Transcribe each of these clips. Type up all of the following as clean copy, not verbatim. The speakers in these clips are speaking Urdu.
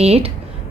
8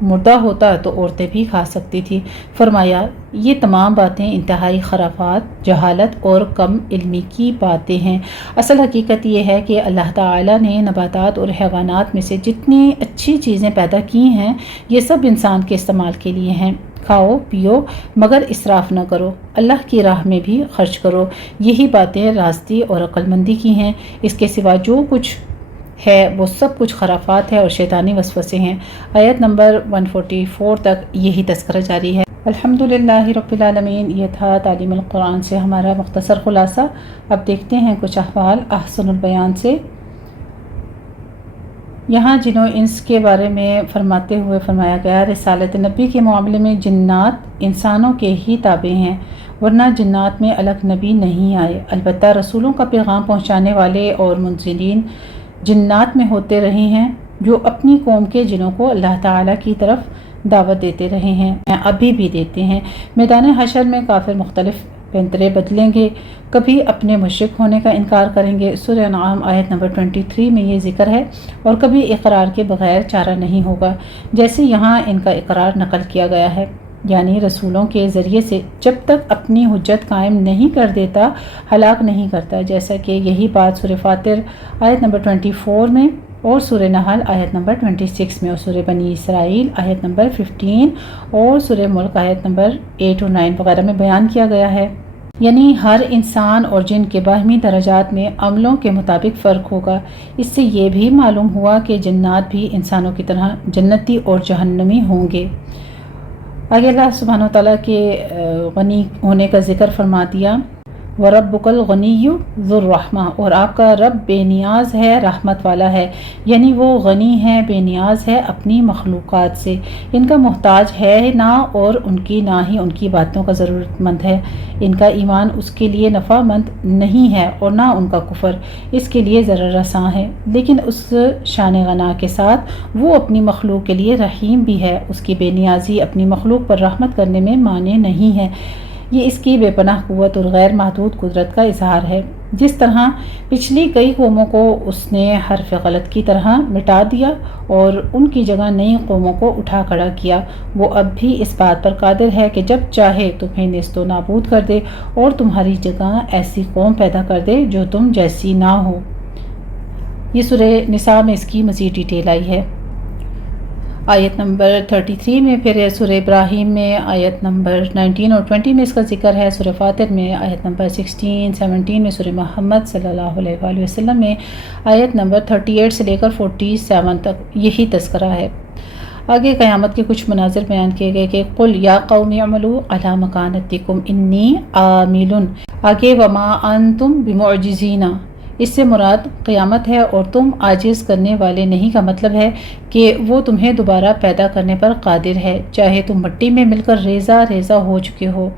مردہ ہوتا تو عورتیں بھی کھا سکتی تھی۔ فرمایا یہ تمام باتیں انتہائی خرافات، جہالت اور کم علمی کی باتیں ہیں۔ اصل حقیقت یہ ہے کہ اللہ تعالیٰ نے نباتات اور حیوانات میں سے جتنی اچھی چیزیں پیدا کی ہیں یہ سب انسان کے استعمال کے لیے ہیں۔ کھاؤ پیو مگر اسراف نہ کرو، اللہ کی راہ میں بھی خرچ کرو۔ یہی باتیں راستی اور عقل مندی کی ہیں۔ اس کے سوا جو کچھ ہے وہ سب کچھ خرافات ہے اور شیطانی وسوسے ہیں۔ آیت نمبر 144 تک یہی تذکرہ جاری ہے۔ الحمدللہ رب العالمین، یہ تھا تعلیم القرآن سے ہمارا مختصر خلاصہ۔ اب دیکھتے ہیں کچھ احوال احسن البیان سے۔ یہاں جن و انس کے بارے میں فرماتے ہوئے فرمایا گیا، رسالت نبی کے معاملے میں جنات انسانوں کے ہی تابع ہیں، ورنہ جنات میں الگ نبی نہیں آئے، البتہ رسولوں کا پیغام پہنچانے والے اور منذرین جنات میں ہوتے رہے ہیں جو اپنی قوم کے جنوں کو اللہ تعالیٰ کی طرف دعوت دیتے رہے ہیں، ابھی بھی دیتے ہیں۔ میدان حشر میں کافر مختلف پینترے بدلیں گے، کبھی اپنے مشرک ہونے کا انکار کریں گے، سورہ انعام آیت نمبر 23 میں یہ ذکر ہے، اور کبھی اقرار کے بغیر چارہ نہیں ہوگا، جیسے یہاں ان کا اقرار نقل کیا گیا ہے، یعنی رسولوں کے ذریعے سے جب تک اپنی حجت قائم نہیں کر دیتا ہلاک نہیں کرتا، جیسا کہ یہی بات سورہ فاطر آیت نمبر 24 میں اور سورہ نحل آیت نمبر 26 میں اور سورہ بنی اسرائیل آیت نمبر 15 اور سورہ ملک آیت نمبر 8 اور 9 وغیرہ میں بیان کیا گیا ہے۔ یعنی ہر انسان اور جن کے باہمی درجات میں عملوں کے مطابق فرق ہوگا۔ اس سے یہ بھی معلوم ہوا کہ جنات بھی انسانوں کی طرح جنتی اور جہنمی ہوں گے۔ آگے اللہ سبحانہ وتعالیٰ کے غنی ہونے کا ذکر فرما دیا، وَرَبُّكَ الْغَنِيُّ ذُو الرَّحْمَةِ، اور آپ کا رب بے نیاز ہے، رحمت والا ہے، یعنی وہ غنی ہے، بے نیاز ہے اپنی مخلوقات سے، ان کا محتاج ہے نہ اور ان کی نہ ہی ان کی باتوں کا ضرورت مند ہے۔ ان کا ایمان اس کے لیے نفع مند نہیں ہے اور نہ ان کا کفر اس کے لیے ضرر رساں ہے، لیکن اس شان غنا کے ساتھ وہ اپنی مخلوق کے لیے رحیم بھی ہے۔ اس کی بے نیازی اپنی مخلوق پر رحمت کرنے میں مانع نہیں ہے، یہ اس کی بے پناہ قوت اور غیر محدود قدرت کا اظہار ہے۔ جس طرح پچھلی کئی قوموں کو اس نے حرف غلط کی طرح مٹا دیا اور ان کی جگہ نئی قوموں کو اٹھا کھڑا کیا، وہ اب بھی اس بات پر قادر ہے کہ جب چاہے تمہیں نیست و نابود کر دے اور تمہاری جگہ ایسی قوم پیدا کر دے جو تم جیسی نہ ہو۔ یہ سورہ نساء میں اس کی مزید ڈیٹیل آئی ہے۔ آیت نمبر 33 میں، پھر سورہ ابراہیم میں آیت نمبر 19 اور 20 میں اس کا ذکر ہے، سورہ فاطر میں آیت نمبر 16، 17 میں، سورہ محمد صلی اللہ علیہ وآلہ وسلم میں آیت نمبر 38 سے لے کر 47 تک یہی تذکرہ ہے۔ آگے قیامت کے کچھ مناظر بیان کیے گئے کہ قُلْ یا قوم اعملوا علی مکانتکم انی عامل، آگے وما انتم بمعجزین، اس سے مراد قیامت ہے اور تم عاجز کرنے والے نہیں کا مطلب ہے کہ وہ تمہیں دوبارہ پیدا کرنے پر قادر ہے، چاہے تم مٹی میں مل کر ریزہ ریزہ ہو چکے ہو۔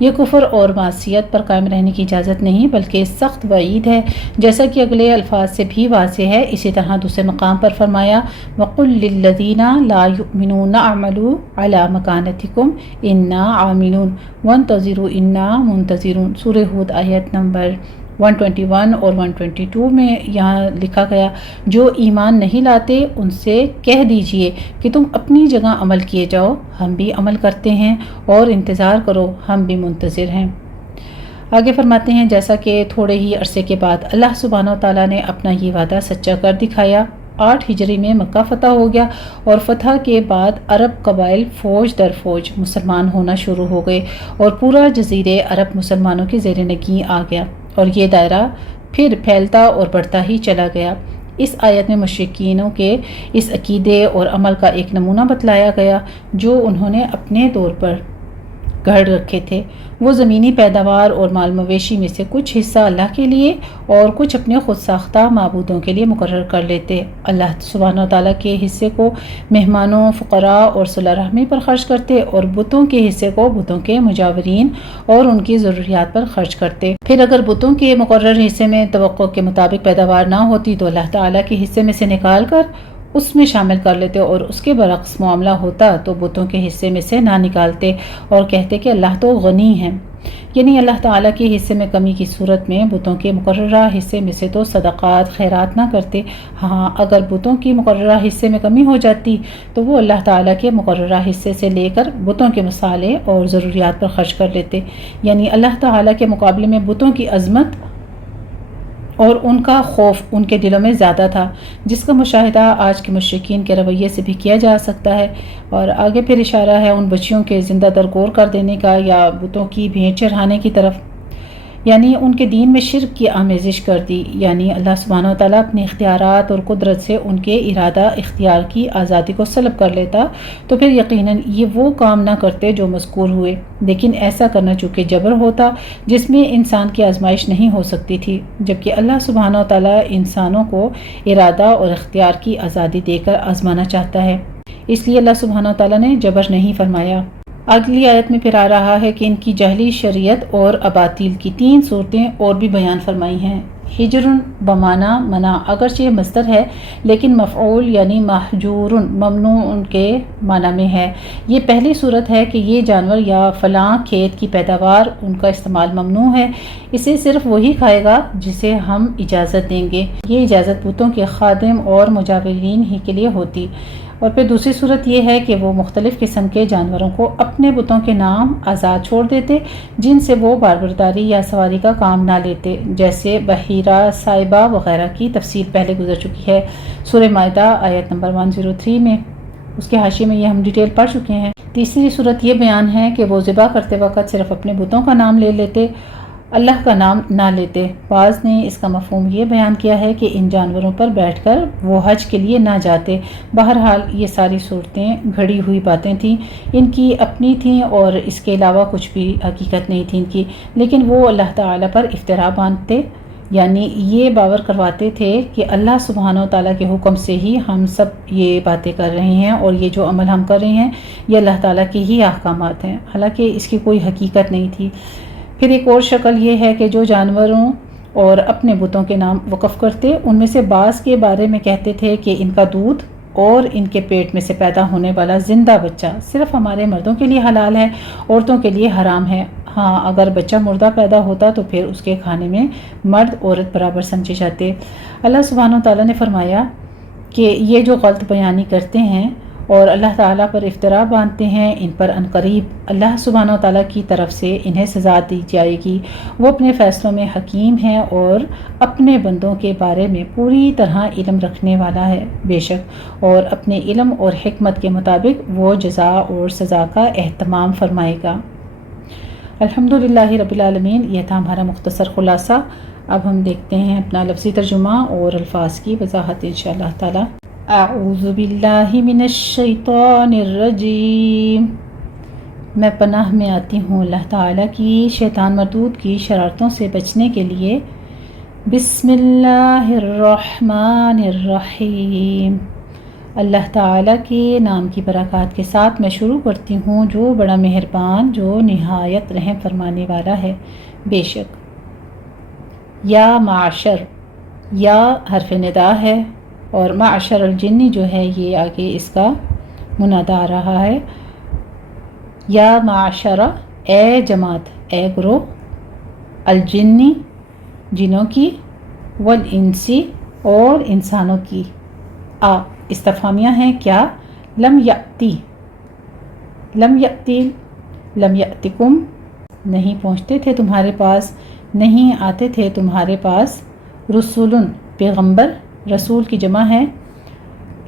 یہ کفر اور معصیت پر قائم رہنے کی اجازت نہیں بلکہ سخت وعید ہے، جیسا کہ اگلے الفاظ سے بھی واضح ہے۔ اسی طرح دوسرے مقام پر فرمایا وَقُلْ لِلَّذِينَ لَا يُؤْمِنُونَ اعْمَلُوا عَلَى مَكَانَتِكُمْ إِنَّا عَامِلُونَ وَانْتَظِرُوا إِنَّا مُنْتَظِرُونَ، سورہ ہود آیت نمبر 121 اور 122 میں یہاں لکھا گیا، جو ایمان نہیں لاتے ان سے کہہ دیجئے کہ تم اپنی جگہ عمل کیے جاؤ، ہم بھی عمل کرتے ہیں، اور انتظار کرو، ہم بھی منتظر ہیں۔ آگے فرماتے ہیں، جیسا کہ تھوڑے ہی عرصے کے بعد اللہ سبحانہ وتعالیٰ نے اپنا یہ وعدہ سچا کر دکھایا۔ 8 ہجری میں مکہ فتح ہو گیا اور فتح کے بعد عرب قبائل فوج در فوج مسلمان ہونا شروع ہو گئے اور پورا جزیرے عرب مسلمانوں کے زیر نگین آ گیا، اور یہ دائرہ پھر پھیلتا اور بڑھتا ہی چلا گیا۔ اس آیت میں مشرکینوں کے اس عقیدے اور عمل کا ایک نمونہ بتلایا گیا جو انہوں نے اپنے دور پر گھڑ رکھے تھے۔ وہ زمینی پیداوار اور مال مویشی میں سے کچھ حصہ اللہ کے لیے اور کچھ اپنے خود ساختہ معبودوں کے لیے مقرر کر لیتے۔ اللہ سبحانہ وتعالیٰ کے حصے کو مہمانوں، فقراء اور صلہ رحمی پر خرچ کرتے اور بتوں کے حصے کو بتوں کے مجاورین اور ان کی ضروریات پر خرچ کرتے۔ پھر اگر بتوں کے مقرر حصے میں توقع کے مطابق پیداوار نہ ہوتی تو اللہ تعالیٰ کے حصے میں سے نکال کر اس میں شامل کر لیتے اور اس کے برعکس معاملہ ہوتا تو بتوں کے حصے میں سے نہ نکالتے اور کہتے کہ اللہ تو غنی ہے، یعنی اللہ تعالیٰ کے حصے میں کمی کی صورت میں بتوں کے مقررہ حصے میں سے تو صدقات خیرات نہ کرتے۔ ہاں اگر بتوں کی مقررہ حصے میں کمی ہو جاتی تو وہ اللہ تعالیٰ کے مقررہ حصے سے لے کر بتوں کے مصالحے اور ضروریات پر خرچ کر لیتے، یعنی اللہ تعالیٰ کے مقابلے میں بتوں کی عظمت اور ان کا خوف ان کے دلوں میں زیادہ تھا، جس کا مشاہدہ آج کے مشرکین کے رویے سے بھی کیا جا سکتا ہے۔ اور آگے پھر اشارہ ہے ان بچیوں کے زندہ درگور کر دینے کا یا بتوں کی بھیٹ چڑھانے کی طرف، یعنی ان کے دین میں شرک کی آمیزش کر دی، یعنی اللہ سبحانہ و تعالیٰ اپنے اختیارات اور قدرت سے ان کے ارادہ اختیار کی آزادی کو سلب کر لیتا تو پھر یقیناً یہ وہ کام نہ کرتے جو مذکور ہوئے، لیکن ایسا کرنا چونکہ جبر ہوتا جس میں انسان کی آزمائش نہیں ہو سکتی تھی، جبکہ اللہ سبحانہ و تعالیٰ انسانوں کو ارادہ اور اختیار کی آزادی دے کر آزمانا چاہتا ہے، اس لیے اللہ سبحانہ و تعالیٰ نے جبر نہیں فرمایا۔ اگلی آیت میں پھر آ رہا ہے کہ ان کی جہلی شریعت اور اباطیل کی 3 صورتیں اور بھی بیان فرمائی ہیں۔ ہجر بمعنی منع، اگرچہ مصدر ہے لیکن مفعول یعنی محجور ممنوع کے معنی میں ہے۔ یہ پہلی صورت ہے کہ یہ جانور یا فلاں کھیت کی پیداوار ان کا استعمال ممنوع ہے، اسے صرف وہی کھائے گا جسے ہم اجازت دیں گے، یہ اجازت بتوں کے خادم اور مجاورین ہی کے لیے ہوتی۔ اور پھر دوسری صورت یہ ہے کہ وہ مختلف قسم کے جانوروں کو اپنے بتوں کے نام آزاد چھوڑ دیتے جن سے وہ باربرداری یا سواری کا کام نہ لیتے، جیسے بحیرہ، سائبہ وغیرہ کی تفصیل پہلے گزر چکی ہے سورہ مائدہ آیت نمبر 103 میں، اس کے حاشیے میں یہ ہم ڈیٹیل پڑھ چکے ہیں۔ تیسری صورت یہ بیان ہے کہ وہ ذبح کرتے وقت صرف اپنے بتوں کا نام لے لیتے، اللہ کا نام نہ لیتے۔ بعض نے اس کا مفہوم یہ بیان کیا ہے کہ ان جانوروں پر بیٹھ کر وہ حج کے لیے نہ جاتے۔ بہرحال یہ ساری صورتیں گھڑی ہوئی باتیں تھیں، ان کی اپنی تھیں اور اس کے علاوہ کچھ بھی حقیقت نہیں تھی ان کی، لیکن وہ اللہ تعالیٰ پر افترا باندھتے، یعنی یہ باور کرواتے تھے کہ اللہ سبحانہ و تعالیٰ کے حکم سے ہی ہم سب یہ باتیں کر رہے ہیں اور یہ جو عمل ہم کر رہے ہیں یہ اللہ تعالیٰ کے ہی احکامات ہیں، حالانکہ اس کی کوئی حقیقت نہیں تھی۔ پھر ایک اور شکل یہ ہے کہ جو جانوروں اور اپنے بتوں کے نام وقف کرتے ان میں سے بعض کے بارے میں کہتے تھے کہ ان کا دودھ اور ان کے پیٹ میں سے پیدا ہونے والا زندہ بچہ صرف ہمارے مردوں کے لیے حلال ہے، عورتوں کے لیے حرام ہے۔ ہاں اگر بچہ مردہ پیدا ہوتا تو پھر اس کے کھانے میں مرد عورت برابر سمجھے جاتے۔ اللہ سبحانہ وتعالیٰ نے فرمایا کہ یہ جو غلط بیانی کرتے ہیں اور اللہ تعالیٰ پر افترا باندھتے ہیں، ان پر عنقریب اللہ سبحانہ وتعالیٰ کی طرف سے انہیں سزا دی جائے گی۔ وہ اپنے فیصلوں میں حکیم ہے اور اپنے بندوں کے بارے میں پوری طرح علم رکھنے والا ہے، بے شک، اور اپنے علم اور حکمت کے مطابق وہ جزا اور سزا کا اہتمام فرمائے گا۔ الحمدللہ رب العالمین، یہ تھا ہمارا مختصر خلاصہ۔ اب ہم دیکھتے ہیں اپنا لفظی ترجمہ اور الفاظ کی وضاحت انشاءاللہ تعالی۔ اعوذ باللہ من الشیطان الرجیم، میں پناہ میں آتی ہوں اللہ تعالیٰ کی شیطان مردود کی شرارتوں سے بچنے کے لیے۔ بسم اللہ الرحمن الرحیم، اللہ تعالیٰ کے نام کی برکات کے ساتھ میں شروع کرتی ہوں جو بڑا مہربان، جو نہایت رحم فرمانے والا ہے۔ بے شک، یا معشر، یا حرف ندا ہے اور معشر الجنی جو ہے یہ آگے اس کا منادا آ رہا ہے۔ یا معشرہ، اے جماعت، اے گروہ، الجنی جنوں کی، والانسی اور انسانوں کی۔ استفہامیہ ہیں کیا؟ لم یأتی، لم یأتی، لم یأتکم، نہیں پہنچتے تھے تمہارے پاس، نہیں آتے تھے تمہارے پاس، رسولن پیغمبر، رسول کی جمع ہے۔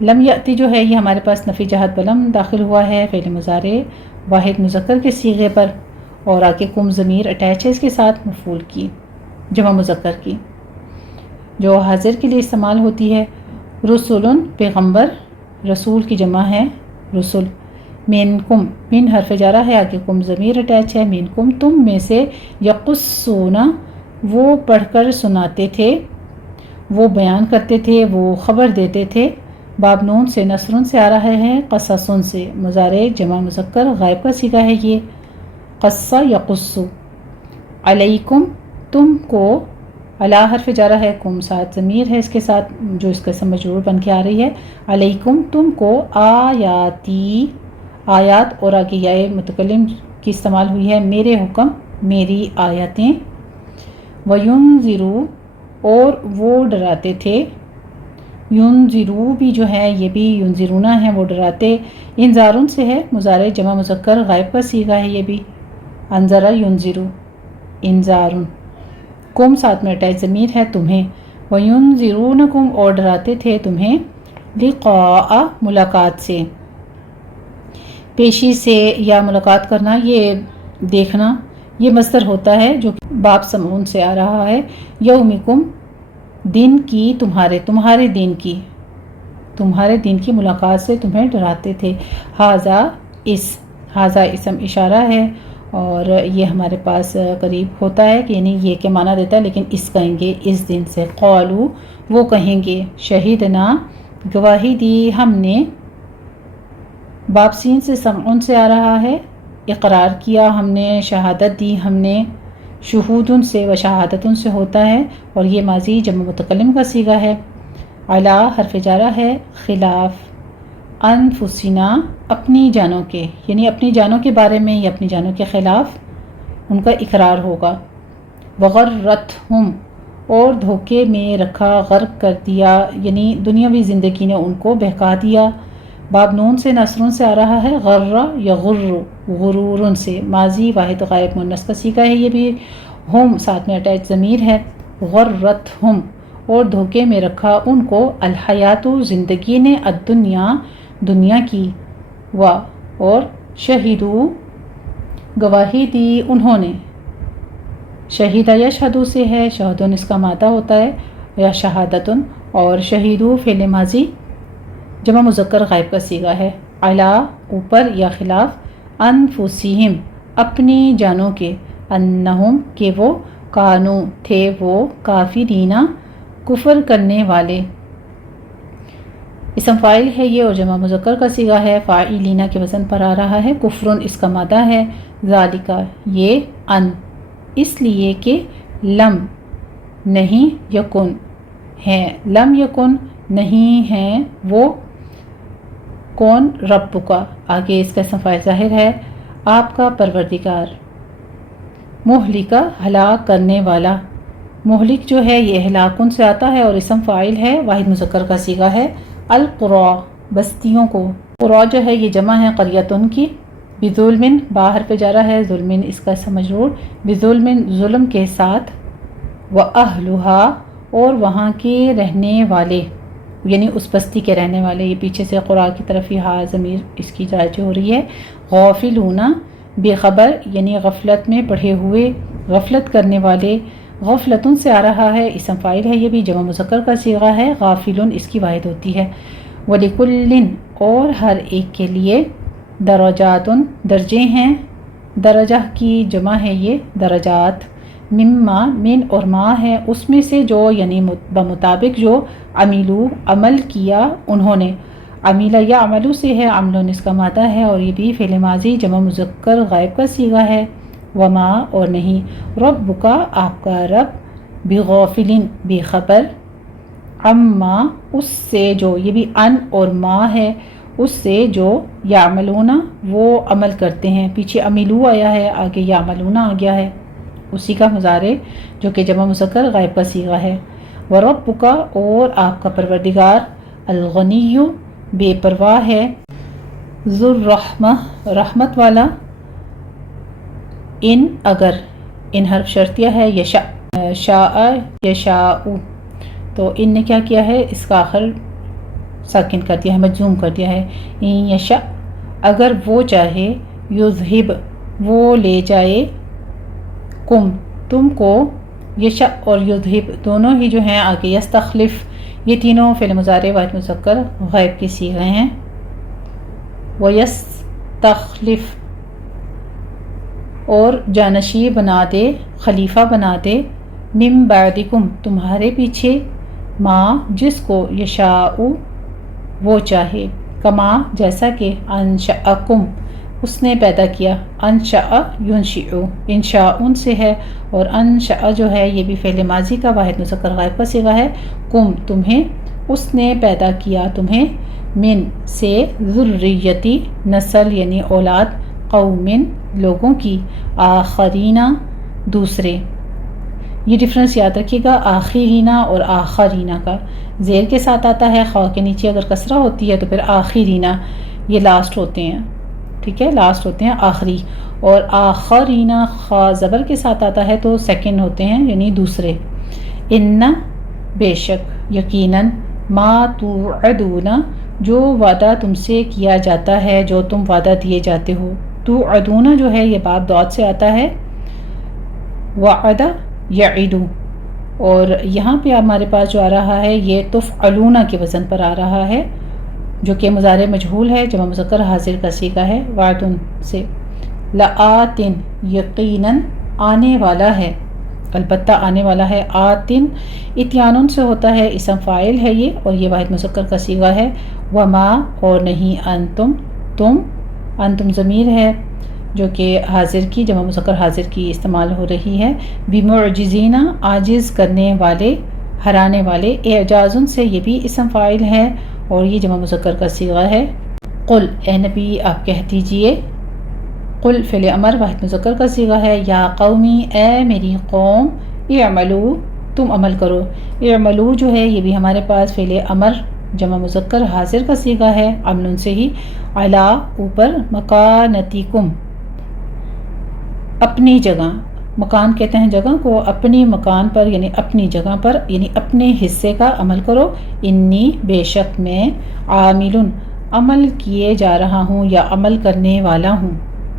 لم یأتی جو ہے یہ ہمارے پاس نفی جہت بلم داخل ہوا ہے فعل مضارع واحد مذکر کے صیغے پر، اور آگے کم ضمیر اٹیچ ہے اس کے ساتھ مفعول کی جمع مذکر کی جو حاضر کے لیے استعمال ہوتی ہے۔ رسولن پیغمبر، رسول کی جمع ہے رسول۔ منکم، من حرف جارہ ہے، آگے کم ضمیر اٹیچ ہے، منکم تم میں سے، یقصون وہ پڑھ کر سناتے تھے، وہ بیان کرتے تھے، وہ خبر دیتے تھے۔ باب نون سے نصرن سے آ رہا ہے، قصصن سے، مضارع جمع مذکر غائب کا صیغہ ہے یہ، قصہ یقص۔ علیکم تم کو، علی حرف جارہ ہے، کم ساتھ ضمیر ہے اس کے ساتھ جو اس کا اسم مجرور بن کے آ رہی ہے، علیکم تم کو، آیاتی آیات اور آگے یا متکلم کی استعمال ہوئی ہے، میرے حکم میری آیتیں، وَيُنذِرُ اور وہ ڈراتے تھے، ینذرو بھی جو ہے یہ بھی ینذرونا ہے وہ ڈراتے، انذارن سے ہے، مضارع جمع مذکر غائب کا صیغہ ہے یہ بھی، انذر ینذرو انذارن، کم ساتھ میں اٹیچ ضمیر ہے تمہیں، وَيُنذِرُونَكُمْ اور ڈراتے تھے تمہیں، لقاء ملاقات سے، پیشی سے یا ملاقات کرنا، یہ دیکھنا، یہ مصدر ہوتا ہے جو باب سمعون سے آ رہا ہے، یومکم دن کی، تمہارے دن کی ملاقات سے تمہیں ڈراتے تھے، ہاذا اسم اشارہ ہے اور یہ ہمارے پاس قریب ہوتا ہے کہ یعنی یہ کے معنی دیتا ہے لیکن اس کہیں گے اس دن سے، قالو وہ کہیں گے، شہیدنا گواہی دی ہم نے، باب سین سے سمعون سے آ رہا ہے، اقرار کیا ہم نے، شہادت دی ہم نے، شہودن سے و شہادتن سے ہوتا ہے اور یہ ماضی جمع متکلم کا صیغہ ہے، علی حرف جارہ ہے، خلاف، انفسنا اپنی جانوں کے، یعنی اپنی جانوں کے بارے میں یا اپنی جانوں کے خلاف ان کا اقرار ہوگا، وغرتہم اور دھوکے میں رکھا، غرق کر دیا، یعنی دنیاوی زندگی نے ان کو بہکا دیا، باب نون سے نصرن سے آ رہا ہے، غر یا غرورن سے، ماضی واحد غائب مؤنث کا صیغہ ہے یہ بھی، ہم ساتھ میں اٹیچ ضمیر ہے، غرتہم اور دھوکے میں رکھا ان کو، الحیات زندگی نے، الدنیا دنیا کی، اور شہیدو گواہی دی انہوں نے، شہیدہ یشہدو سے ہے، شہدن اس کا مادہ ہوتا ہے یا شہادتن، اور شہیدو فعل ماضی جمع مذکر غائب کا صیغہ ہے، علی اوپر یا خلاف، انفسہم اپنی جانوں کے، انہم کہ وہ، کانو تھے وہ، کافرین کفر کرنے والے، اسم فاعل ہے یہ اور جمع مذکر کا صیغہ ہے، فاعلین کے وزن پر آ رہا ہے، کفرن اس کا مادہ ہے، ذالکا یہ، ان اس لیے کہ، لم نہیں یکن ہے، لم یکن نہیں ہے وہ، کون، رب کا، آگے اس کا اسم فاعل ظاہر ہے، آپ کا پروردگار، مہلکا ہلاک کرنے والا، مہلک جو ہے یہ ہلاکن سے آتا ہے اور اسم فاعل ہے، واحد مذکر کا صیغہ ہے، القریٰ بستیوں کو، قریٰ جو ہے یہ جمع ہے قریۃن کی، بظلم باہر پہ جا رہا ہے، ظلم اس کا اسم مجرور، بظلم ظلم کے ساتھ، وَأَهْلُهَا اور وہاں کے رہنے والے، یعنی اس بستی کے رہنے والے، یہ پیچھے سے قرآن کی طرف ہی ہا ضمیر اس کی راجع ہو رہی ہے، غافلون بے خبر یعنی غفلت میں پڑھے ہوئے، غفلت کرنے والے، غفلتن سے آ رہا ہے، اسم فاعل ہے یہ بھی جمع مذکر کا صیغہ ہے، غافلن اس کی واحد ہوتی ہے، وَلِكُلٍّ اور ہر ایک کے لیے، درجاتن درجے ہیں، درجہ کی جمع ہے یہ درجات، مما من اور ما ہے اس میں سے جو، یعنی بمطابق جو، عملو عمل کیا انہوں نے، عمیلہ یا عملو سے ہے، عملون اس کا مادہ ہے اور یہ بھی فعل ماضی جمع مذکر غائب کا صیغہ ہے، وما اور نہیں، ربک آپ کا رب، بغافلن بے خبر، عما اس سے جو، یہ بھی ان اور ما ہے، اس سے جو، یعملون وہ عمل کرتے ہیں، پیچھے عملو آیا ہے آگے یعملون آ گیا ہے، اسی کا مضارع جو کہ جمع مذکر غائب کا صیغہ ہے، وربک اور آپ کا پروردگار، الغنی بے پرواہ ہے، ذو الرحمہ رحمت والا، ان اگر، ان حرف شرطیہ ہے، شاء یشاء، تو ان نے کیا کیا ہے اس کا آخر ساکن کر دیا ہے، مجزوم کر دیا ہے، ان یشاء اگر وہ چاہے، یذہب وہ لے جائے، کم تم کو، یشاء اور یذہب دونوں ہی جو ہیں آگے، یستخلف یہ تینوں فعل مضارع واحد مذکر غائب کی صیغے ہیں، ویستخلف اور جانشی بنا دے، خلیفہ بنا دے، من بعدکم تمہارے پیچھے، ما جس کو، یشاء وہ چاہے، کما جیسا کہ، انشأکم اس نے پیدا کیا، انشأ ینشئ انشاء سے ہے، اور انشأ جو ہے یہ بھی فعل ماضی کا واحد مذکر غائب کا صیغہ ہے، کم تمہیں، اس نے پیدا کیا تمہیں، من سے، ذریتی نسل یعنی اولاد، قوم لوگوں کی، آخرینہ دوسرے۔ یہ ڈفرنس یاد رکھیے گا آخرینہ اور آخرینہ کا، زیر کے ساتھ آتا ہے، خا کے نیچے اگر کسرہ ہوتی ہے تو پھر آخرینہ یہ لاسٹ ہوتے ہیں، ٹھیک ہے، لاسٹ ہوتے ہیں آخری، اور آخرینہ خا زبر کے ساتھ آتا ہے تو سیکنڈ ہوتے ہیں یعنی دوسرے۔ ان بے شک، یقیناً، ما توعدون جو وعدہ تم سے کیا جاتا ہے، جو تم وعدہ دیے جاتے ہو، توعدون جو ہے یہ باب دعات سے آتا ہے، وعدہ یعدو، اور یہاں پہ ہمارے پاس جو آ رہا ہے یہ تفعلون کے وزن پر آ رہا ہے، جو کہ مضارع مجہول ہے، جمع مذکر حاضر کا صیغہ ہے، وعدن سے۔ لآتن یقیناً آنے والا ہے، البتہ آنے والا ہے، آتن اتیانن سے ہوتا ہے، اسم فاعل ہے یہ، اور یہ واحد مذکر کا صیغہ ہے، وما اور نہیں، انتم تم، انتم ضمیر ہے جو کہ حاضر کی، جمع مذکر حاضر کی استعمال ہو رہی ہے، بمعجزین عاجز کرنے والے، ہرانے والے، اعجازن سے یہ بھی اسم فاعل ہے اور یہ جمع مذکر کا صیغہ ہے۔ قل اے نبی آپ کہہ دیجئے، قل فعل امر واحد مذکر کا صیغہ ہے، یا قومی اے میری قوم، اعملو تم عمل کرو، اعملو جو ہے یہ بھی ہمارے پاس فعل امر جمع مذکر حاضر کا صیغہ ہے، عمل سے ہی، علی اوپر، مکانتکم اپنی جگہ، مکان کہتے ہیں جگہ کو، اپنی مکان پر یعنی اپنی جگہ پر یعنی اپنے حصے کا عمل کرو، انی بے شک میں، عامل عمل کیے جا رہا ہوں یا عمل کرنے والا ہوں،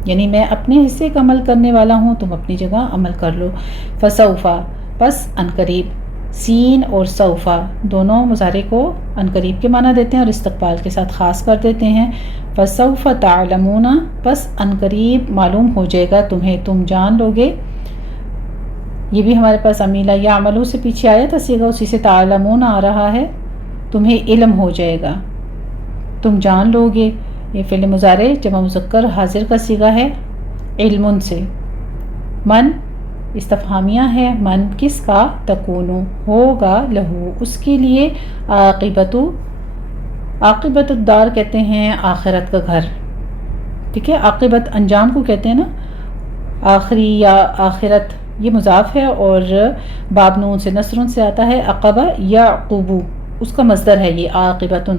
یعنی میں اپنے حصے کا عمل کرنے والا ہوں، تم اپنی جگہ عمل کر لو۔ فسوفا پس عنقریب، سین اور سوفا دونوں مضارع کو عنقریب کے معنی دیتے ہیں اور استقبال کے ساتھ خاص کر دیتے ہیں۔ فسوف تعلمون پس عنقریب معلوم ہو جائے گا تمہیں، تم جان لو گے، یہ بھی ہمارے پاس امیلا یا عملو سے پیچھے آیا تھا صیغہ، اسی سے تعلمون آ رہا ہے، تمہیں علم ہو جائے گا، تم جان لو گے، یہ فعل مضارع جمع مذکر حاضر کا صیغہ ہے، علم سے۔ من استفہامیہ ہے، من کس کا، تکونو ہوگا، لہو اس کے لیے، عاقبت الدار کہتے ہیں آخرت کا گھر، ٹھیک ہے، عاقبت انجام کو کہتے ہیں نا، آخری یا آخرت یہ مضاف ہے اور باب نون سے نصرن سے آتا ہے، عقبہ یعقوبو اس کا مصدر ہے یہ عاقبتن،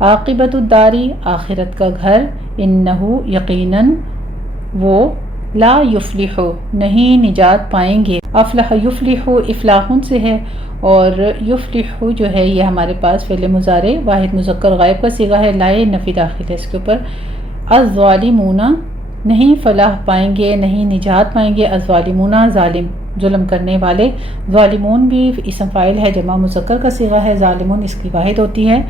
عاقبت الداری آخرت کا گھر، انہو یقیناً وہ، لا یفلح نہیں نجات پائیں گے، افلح یفلح افلاحن سے ہے، اور یفلح جو ہے یہ ہمارے پاس فعل مضارع واحد مذکر غائب کا صیغہ ہے، لائے نفی داخل ہے اس کے اوپر۔ الظالمون نہیں فلاح پائیں گے، نہیں نجات پائیں گے، الظالمون ظالم ظلم کرنے والے، ظالمون بھی اسم فاعل ہے جمع مذکر کا صیغہ ہے، ظالمون اس کی واحد ہوتی ہے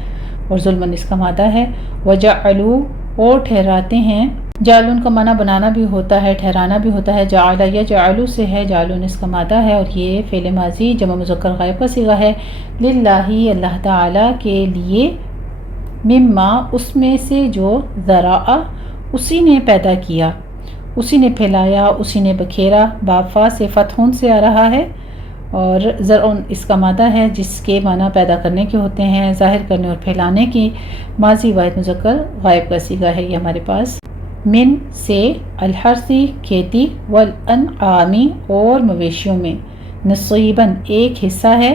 اور ظلمن اس کا مادہ ہے۔ وجعلوا اور ٹھہراتے ہیں، جعلن کا معنی بنانا بھی ہوتا ہے، ٹھہرانا بھی ہوتا ہے، جعل یجعل سے ہے، جعلن اس کا مادہ ہے اور یہ فعل ماضی جمع مذکر غائب کا صیغہ ہے، للہ اللہ تعالی کے لیے، مما اس میں سے جو، ذرا اسی نے پیدا کیا، اسی نے پھیلایا، اسی نے بکھیرا، بافا سے فتحون سے آ رہا ہے، اور زرعن اس کا مادہ ہے جس کے معنی پیدا کرنے کے ہوتے ہیں، ظاہر کرنے اور پھیلانے کی، ماضی واحد مذکر غائب کا صیغہ ہے یہ ہمارے پاس۔ من سے، الحرثی کھیتی، والانعامی اور مویشیوں میں، نصیباً ایک حصہ ہے،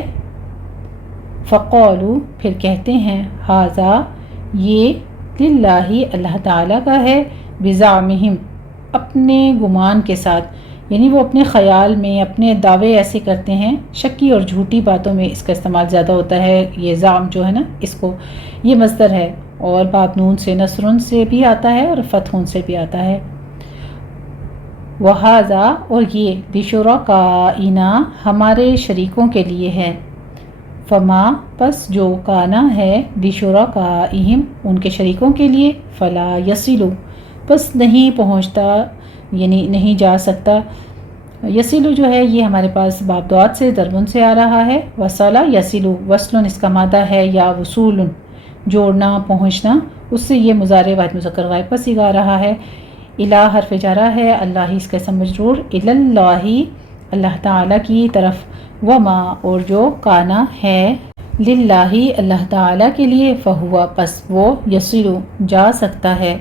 فقالو پھر کہتے ہیں، ھذا یہ، للہ اللہ تعالیٰ کا ہے، بزعمہم اپنے گمان کے ساتھ، یعنی وہ اپنے خیال میں اپنے دعوے ایسے کرتے ہیں، شکی اور جھوٹی باتوں میں اس کا استعمال زیادہ ہوتا ہے، یہ زعم جو ہے نا اس کو، یہ مصدر ہے اور باب نون سے نصرن سے بھی آتا ہے اور فتحون سے بھی آتا ہے۔ وہذا اور یہ، بشرکائنا ہمارے شریکوں کے لیے ہے، فما پس جو، کانا ہے، بشرکائہم ان کے شریکوں کے لیے، فلا یصلو پس نہیں پہنچتا یعنی نہیں جا سکتا، یصلو جو ہے یہ ہمارے پاس باب دعات سے ضربن سے آ رہا ہے، وصلا یصلو وصلن اس کا مادہ ہے، یا وصول جوڑنا پہنچنا، اس سے یہ مضارع واحد مذکر غائب کا صیغہ آ رہا ہے۔ الہ حرف جارہ ہے، اللہ اس کا اسم مجرور، اللہ اللہ تعالیٰ کی طرف، وما اور جو کانا ہے، للہ اللہ تعالیٰ کے لیے، فہوا پس وہ یصل جا سکتا ہے،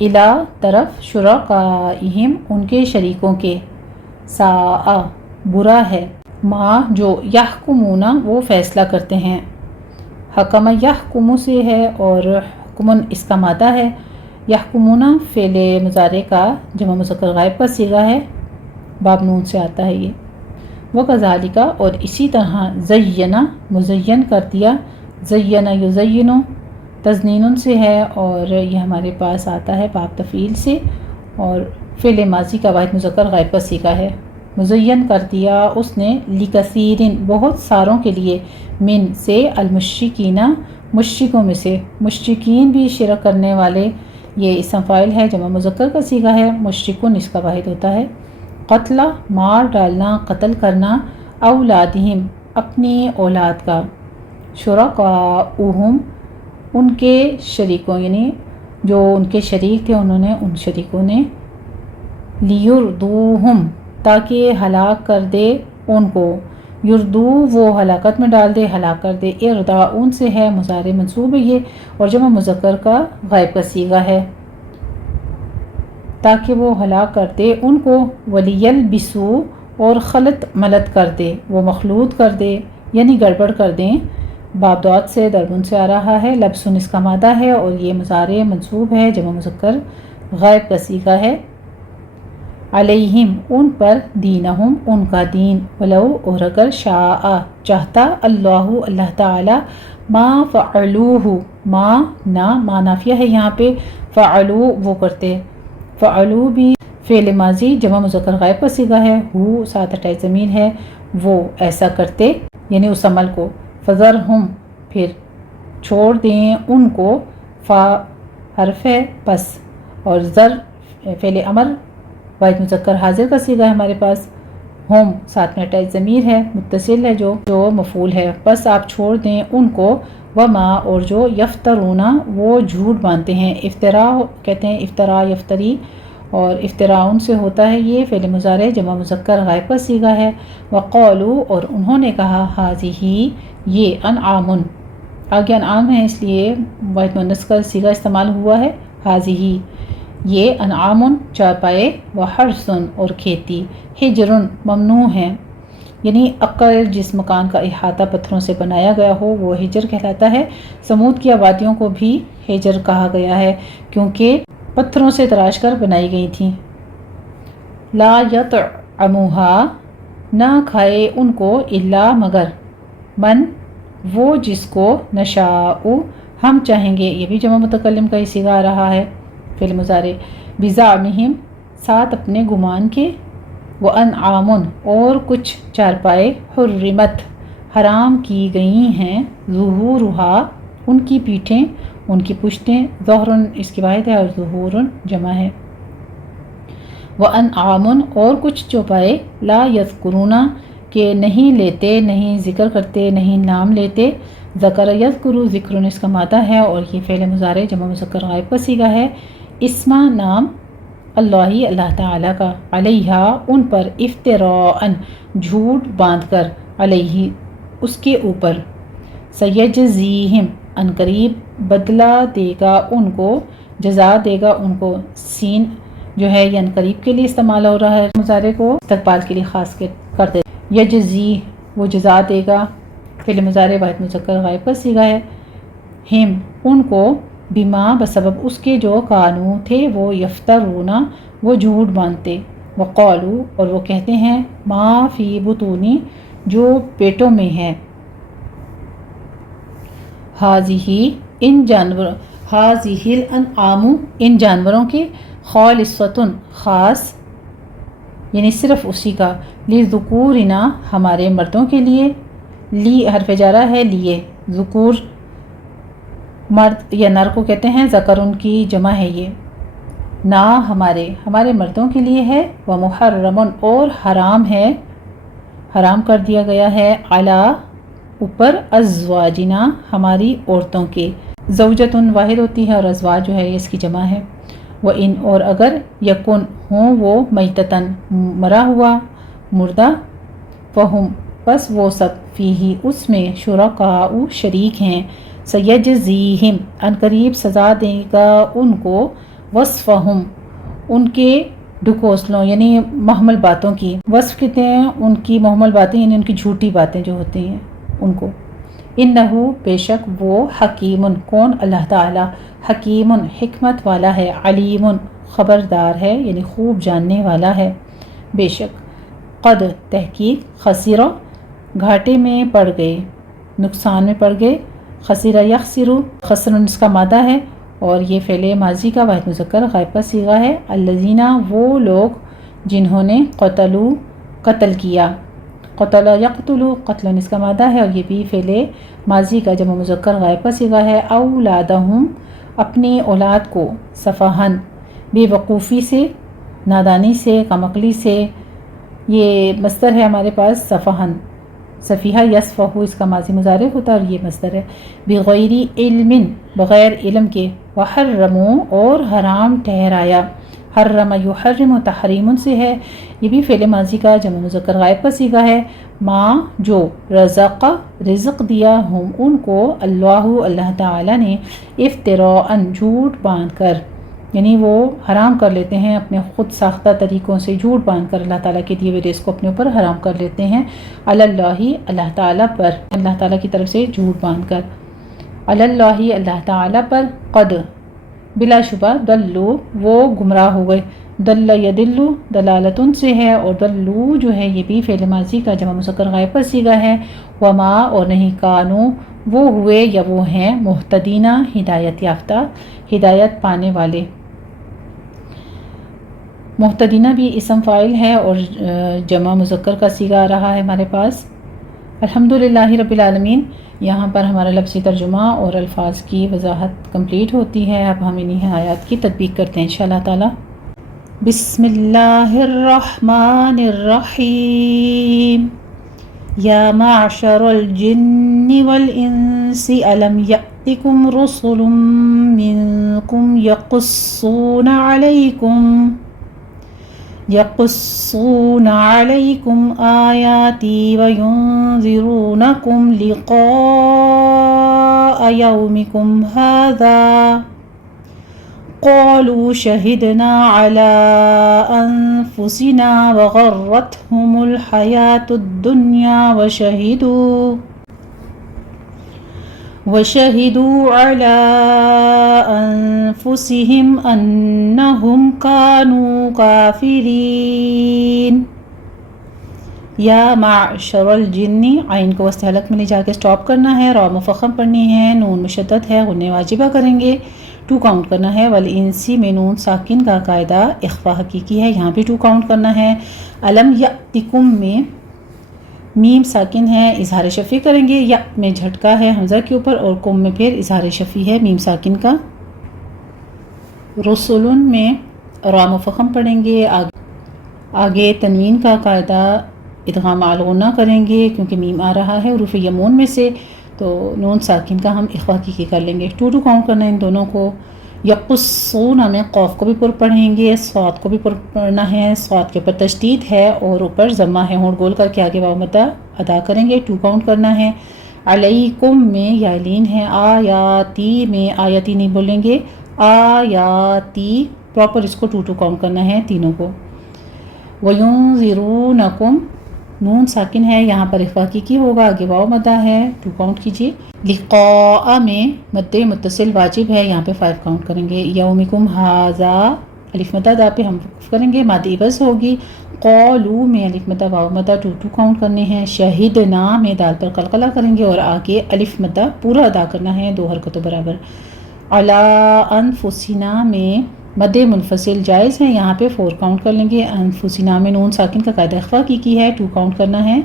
الہ طرف شرکائہم ان کے شریکوں کے، ساء برا ہے، ما جو یحکمون وہ فیصلہ کرتے ہیں، حکم یحکم سے ہے اور حکمن اس کا مادہ ہے، یحکمون فعل مضارع کا جمع مذکر غائب کا صیغہ ہے، باب نون سے آتا ہے یہ۔ وَكَذَلِكَ اور اسی طرح زینا مزین کر دیا، زینا یزین تزنین سے ہے اور یہ ہمارے پاس آتا ہے باب تفعیل سے اور فعل ماضی کا واحد مذکر غائب کا صیغہ ہے۔ مزین کر دیا اس نے لکثیرن بہت ساروں کے لیے، من سے المشرکین مشرکوں میں سے، مشرکین بھی شرک کرنے والے، یہ اسم فاعل ہے جمع مذکر کا صیغہ ہے، مشرکون اس کا واحد ہوتا ہے۔ قتل مار ڈالنا، قتل کرنا، اولادہم اپنی اولاد کا، شرکاؤہم ان کے شریکوں یعنی جو ان کے شریک تھے انہوں نے ان شریکوں نے، لیردوہم تاکہ ہلاک کر دے ان کو، یردو وہ ہلاکت میں ڈال دے، ہلاک کر دے، ارضاؤن سے ہے مضارع منصوب ہے یہ اور جمع مذکر کا غائب کا صیغہ ہے، تاکہ وہ ہلاک کر دے ان کو، ولیلبسو اور خلط ملت کر دے، وہ مخلوط کر دے یعنی گڑبڑ کر دیں، باب دعات سے دربن سے آ رہا ہے، لبسن اس کا مادہ ہے اور یہ مضارع منصوب ہے جمع مذکر غائب کا صیغہ ہے، علیہم ان پر، دینہم ان کا دین، ولو اور اگر شاء چاہتا، اللہ تعالی، ما فعلوہ ما نافیہ ہے یہاں پہ، فعلو وہ کرتے، فعلو بھی فعل ماضی جمع مذکر غائب کا صیغہ ہے، ہو ساتھ ہٹائی ضمیر ہے، وہ ایسا کرتے یعنی اس عمل کو، فذرہم پھر چھوڑ دیں ان کو، فا حرف ہے پس اور ذر فعل امر واحد مذکر حاضر کا صیغہ ہے ہمارے پاس، ہم ساتھ میں ہٹائی ضمیر ہے متصل ہے جو مفعول ہے، بس آپ چھوڑ دیں ان کو، وما اور جو یفترونا وہ جھوٹ باندھتے ہیں، افترا کہتے ہیں، افترا یفتری اور افتراؤن سے ہوتا ہے، یہ فعل مضارع جمع مذکر غائب کا صیغہ ہے، وقالو اور انہوں نے کہا، ہذہ یہ، انعام آگے انعام ہے اس لیے واحد مؤنث کا صیغہ استعمال ہوا ہے، ہذہ یہ، انعام چارپائے، وحرثن اور کھیتی، حجرن ممنوع ہے، یعنی عقل جس مکان کا احاطہ پتھروں سے بنایا گیا ہو وہ حجر کہلاتا ہے، سمود کی آبادیوں کو بھی حجر کہا گیا ہے کیونکہ پتھروں سے تراش کر بنائی گئی تھیں، لا یطعمھا نہ کھائے ان کو، الا مگر، من وہ جس کو، نشاء ہم چاہیں گے، یہ بھی جمع متکلم کا ہی صیغہ آ رہا ہے، فعل مضارع، بزعمہم ساتھ اپنے گمان کے، وانعام اور کچھ چارپائے، حرمت حرام کی گئی ہیں، ظہورھا ان کی پیٹھیں، ان کی پشتیں، ظہرن اس کی واحد ہے اور ظہورن جمع ہے، وانعام اور کچھ چوپائے، لا یذکرون کہ نہیں لیتے، نہیں ذکر کرتے، نہیں نام لیتے، ذکر یذکر ذکرن اس کا مادہ ہے اور یہ فعل مضارع جمع مذکر غائب کا صیغہ ہے، اسما نام، اللہ تعالیٰ کا، علیہا ان پر، افتراء جھوٹ باندھ کر، علیہ اس کے اوپر، سیجزیہم ان قریب بدلہ دے گا ان کو، جزا دے گا ان کو، سین جو ہے یہ ان قریب کے لیے استعمال ہو رہا ہے، مضارع کو استقبال کے لیے خاص کر دے، یجزی وہ جزا دے گا، فعل مضارع واحد مذکر غائب کا صیغہ ہے، ہم ان کو، بما بسبب اس کے جو، کانو تھے وہ، یفترون وہ جھوٹ باندھتے، وقالو اور وہ کہتے ہیں، ما فی بطونی جو پیٹوں میں ہے، ہذہ ان جانور، ہذہ الانعام ان جانوروں کے، خالصۃ خاص یعنی صرف اسی کا، لذکورنا ہمارے مردوں کے لیے، لی حرف جارہ ہے لیے، ذکور مرد یا نر کو کہتے ہیں، ذکر ان کی جمع ہے یہ، نا ہمارے مردوں کے لیے ہے، ومحرم اور حرام ہے، حرام کر دیا گیا ہے، علی اوپر، ازواجنا ہماری عورتوں کے، زوجتن واحد ہوتی ہے اور ازواج جو ہے یہ اس کی جمع ہے. وہ ان اور اگر یکن ہوں وہ میتتن مرا ہوا مردہ فہم پس وہ سب فیہی اس میں شرکاء شریک ہیں سیجزیہم ان قریب سزا دے گا ان کو وصفہم ان کے ڈھکوسلوں یعنی محمل باتوں کی. وصف کہتے ہیں ان کی محمل باتیں یعنی ان کی جھوٹی باتیں جو ہوتی ہیں ان کو. انہو بے شک وہ حکیم کون اللہ تعالی حکیم حکمت والا ہے علیم خبردار ہے یعنی خوب جاننے والا ہے. بے شک قد تحقیق خسرہ گھاٹے میں پڑ گئے نقصان میں پڑ گئے. خسرہ یخسر خسر اس کا مادہ ہے اور یہ فعل ماضی کا واحد مذکر غائب کا صیغہ ہے. الذین وہ لوگ جنہوں نے قتل کیا. قتل یقتلو قتل اس کا مادہ ہے اور یہ بھی فعل ماضی کا جمع مذکر غائب کا صیغہ ہے. اولادہم اپنی اولاد کو سفہن بے وقوفی سے نادانی سے کم عقلی سے. یہ مصدر ہے ہمارے پاس سفہن سفیہہ یسفہو اس کا ماضی مضارع ہوتا ہے اور یہ مصدر ہے. بغیر علم بغیر علم کے. وحرموا اور حرام ٹھہرایا. حرم یحرم تحریم سے ہے یہ بھی فعل ماضی کا جمع مذکر غائب کا صیغہ ہے. ما جو رزق رزق دیا ہم ان کو اللہ تعالی نے افتراء جھوٹ باندھ کر یعنی وہ حرام کر لیتے ہیں اپنے خود ساختہ طریقوں سے جھوٹ باندھ کر اللہ تعالیٰ کے دیے ہوئے رزق کو اپنے اوپر حرام کر لیتے ہیں. اللہ تعالیٰ پر اللہ تعالیٰ کی طرف سے جھوٹ باندھ کر. اللہ تعالیٰ پر قد بلا شبہ دلو وہ گمراہ ہو گئے. دل یدلو دلالتن سے ہے اور دلو جو ہے یہ بھی فعل ماضی کا جمع مذکر غائب کا صیغہ ہے. وما اور نہیں کانو وہ ہوئے یا وہ ہیں مہتدینہ ہدایت یافتہ ہدایت پانے والے. محتدینہ بھی اسم فاعل ہے اور جمع مذکر کا صیغہ آ رہا ہے ہمارے پاس. الحمدللہ رب العالمین. یہاں پر ہمارا لفظی ترجمہ اور الفاظ کی وضاحت کمپلیٹ ہوتی ہے. اب ہم انہی آیات کی تطبیق کرتے ہیں انشاءاللہ تعالی. بسم اللہ الرحمن الرحیم. یا معشر الجن والانس الم یأتکم رسل منکم یقصون علیکم آیاتی وینذرونکم لقاء یومکم ھذا قالوا شہدنا علی انفسنا وغرتہم الحیاۃ الدنیا وشہدوا علی انفسہم انہم کانوا کافرین. یا معشر الجن عین کو وسط حلق میں لے جا کے سٹاپ کرنا ہے. را مفخم پڑھنی ہے. نون مشدد ہے غنہ واجبہ کریں گے. 2 کاؤنٹ کرنا ہے. والانسی میں نون ساکن کا قاعدہ اخفا حقیقی ہے یہاں بھی 2 کاؤنٹ کرنا ہے. الم یأتکم میں میم ساکن ہے اظہار شفیع کریں گے. یا میں جھٹکا ہے حمزہ کے اوپر اور کم میں پھر اظہار شفیع ہے میم ساکن کا. رسولن میں را مفخم پڑھیں گے. آگے تنوین کا قاعدہ ادغام الغنہ کریں گے کیونکہ میم آ رہا ہے حروف یمون میں سے تو نون ساکن کا ہم اخفا کی کر لیں گے. 2 کاؤنٹ کرنا ہے ان دونوں کو. یقصون میں قوف کو بھی پر پڑھیں گے صاد کو بھی پر پڑھنا ہے. صاد کے اوپر تشدید ہے اور اوپر ضمہ ہے. ہونٹ گول کر کے آگے واو مدہ ادا کریں گے. 2 کاؤنٹ کرنا ہے. علیکم میں یالین ہے. آیاتی میں آیاتی نہیں بولیں گے آیاتی پراپر اس کو 2 کاؤنٹ کرنا ہے تینوں کو. وینذرونکم نون ساکن ہے یہاں پر اخفا کی ہوگا آگے واو مدہ ہے 2 کاؤنٹ کیجیے. لقاء میں مد متصل واجب ہے یہاں پہ 5 کاؤنٹ کریں گے. یومکم ھذا الف مدہ دا پہ ہم وقف کریں گے مادی عوض ہوگی. قالو میں الف مدہ واو مدہ 2 کاؤنٹ کرنے ہیں. شہدنا میں دال پر قلقلہ کریں گے اور آگے الف مدہ پورا ادا کرنا ہے 2 حرکتوں برابر. علی انفسنا میں مد منفصل جائز ہے یہاں پہ 4 کاؤنٹ کر لیں گے. انفسنا میں نون ساکن کا قاعدہ اخفا کی ہے 2 کاؤنٹ کرنا ہے.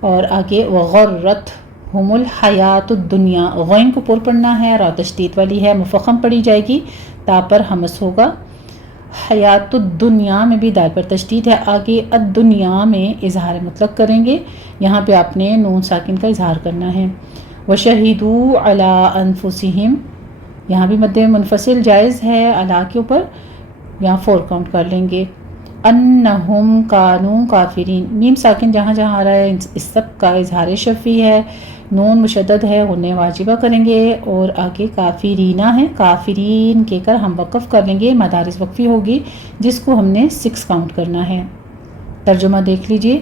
اور آگے وغرتہم الحیاۃ الدنیا غین کو پر پڑھنا ہے. را تشدید والی ہے مفخم پڑھی جائے گی تا پر ہمس ہوگا. حیات الدنیا میں بھی دال پر تشدید ہے. آگے الدنیا میں اظہار مطلق کریں گے یہاں پہ آپ نے نون ساکن کا اظہار کرنا ہے. وشہدوا علی انفسہم یہاں بھی مد منفصل جائز ہے الا کے اوپر، یہاں 4 کاؤنٹ کر لیں گے۔ انہم کانوا کافرین، میم ساکن جہاں جہاں آ رہا ہے اس سب کا اظہار شفی ہے، نون مشدد ہے، غنہ واجبہ کریں گے، اور آگے کافرینہ ہے، کافرین کہہ کر ہم وقف کر لیں گے، مدارس وقفی ہوگی جس کو ہم نے 6 کاؤنٹ کرنا ہے۔ ترجمہ دیکھ لیجئے۔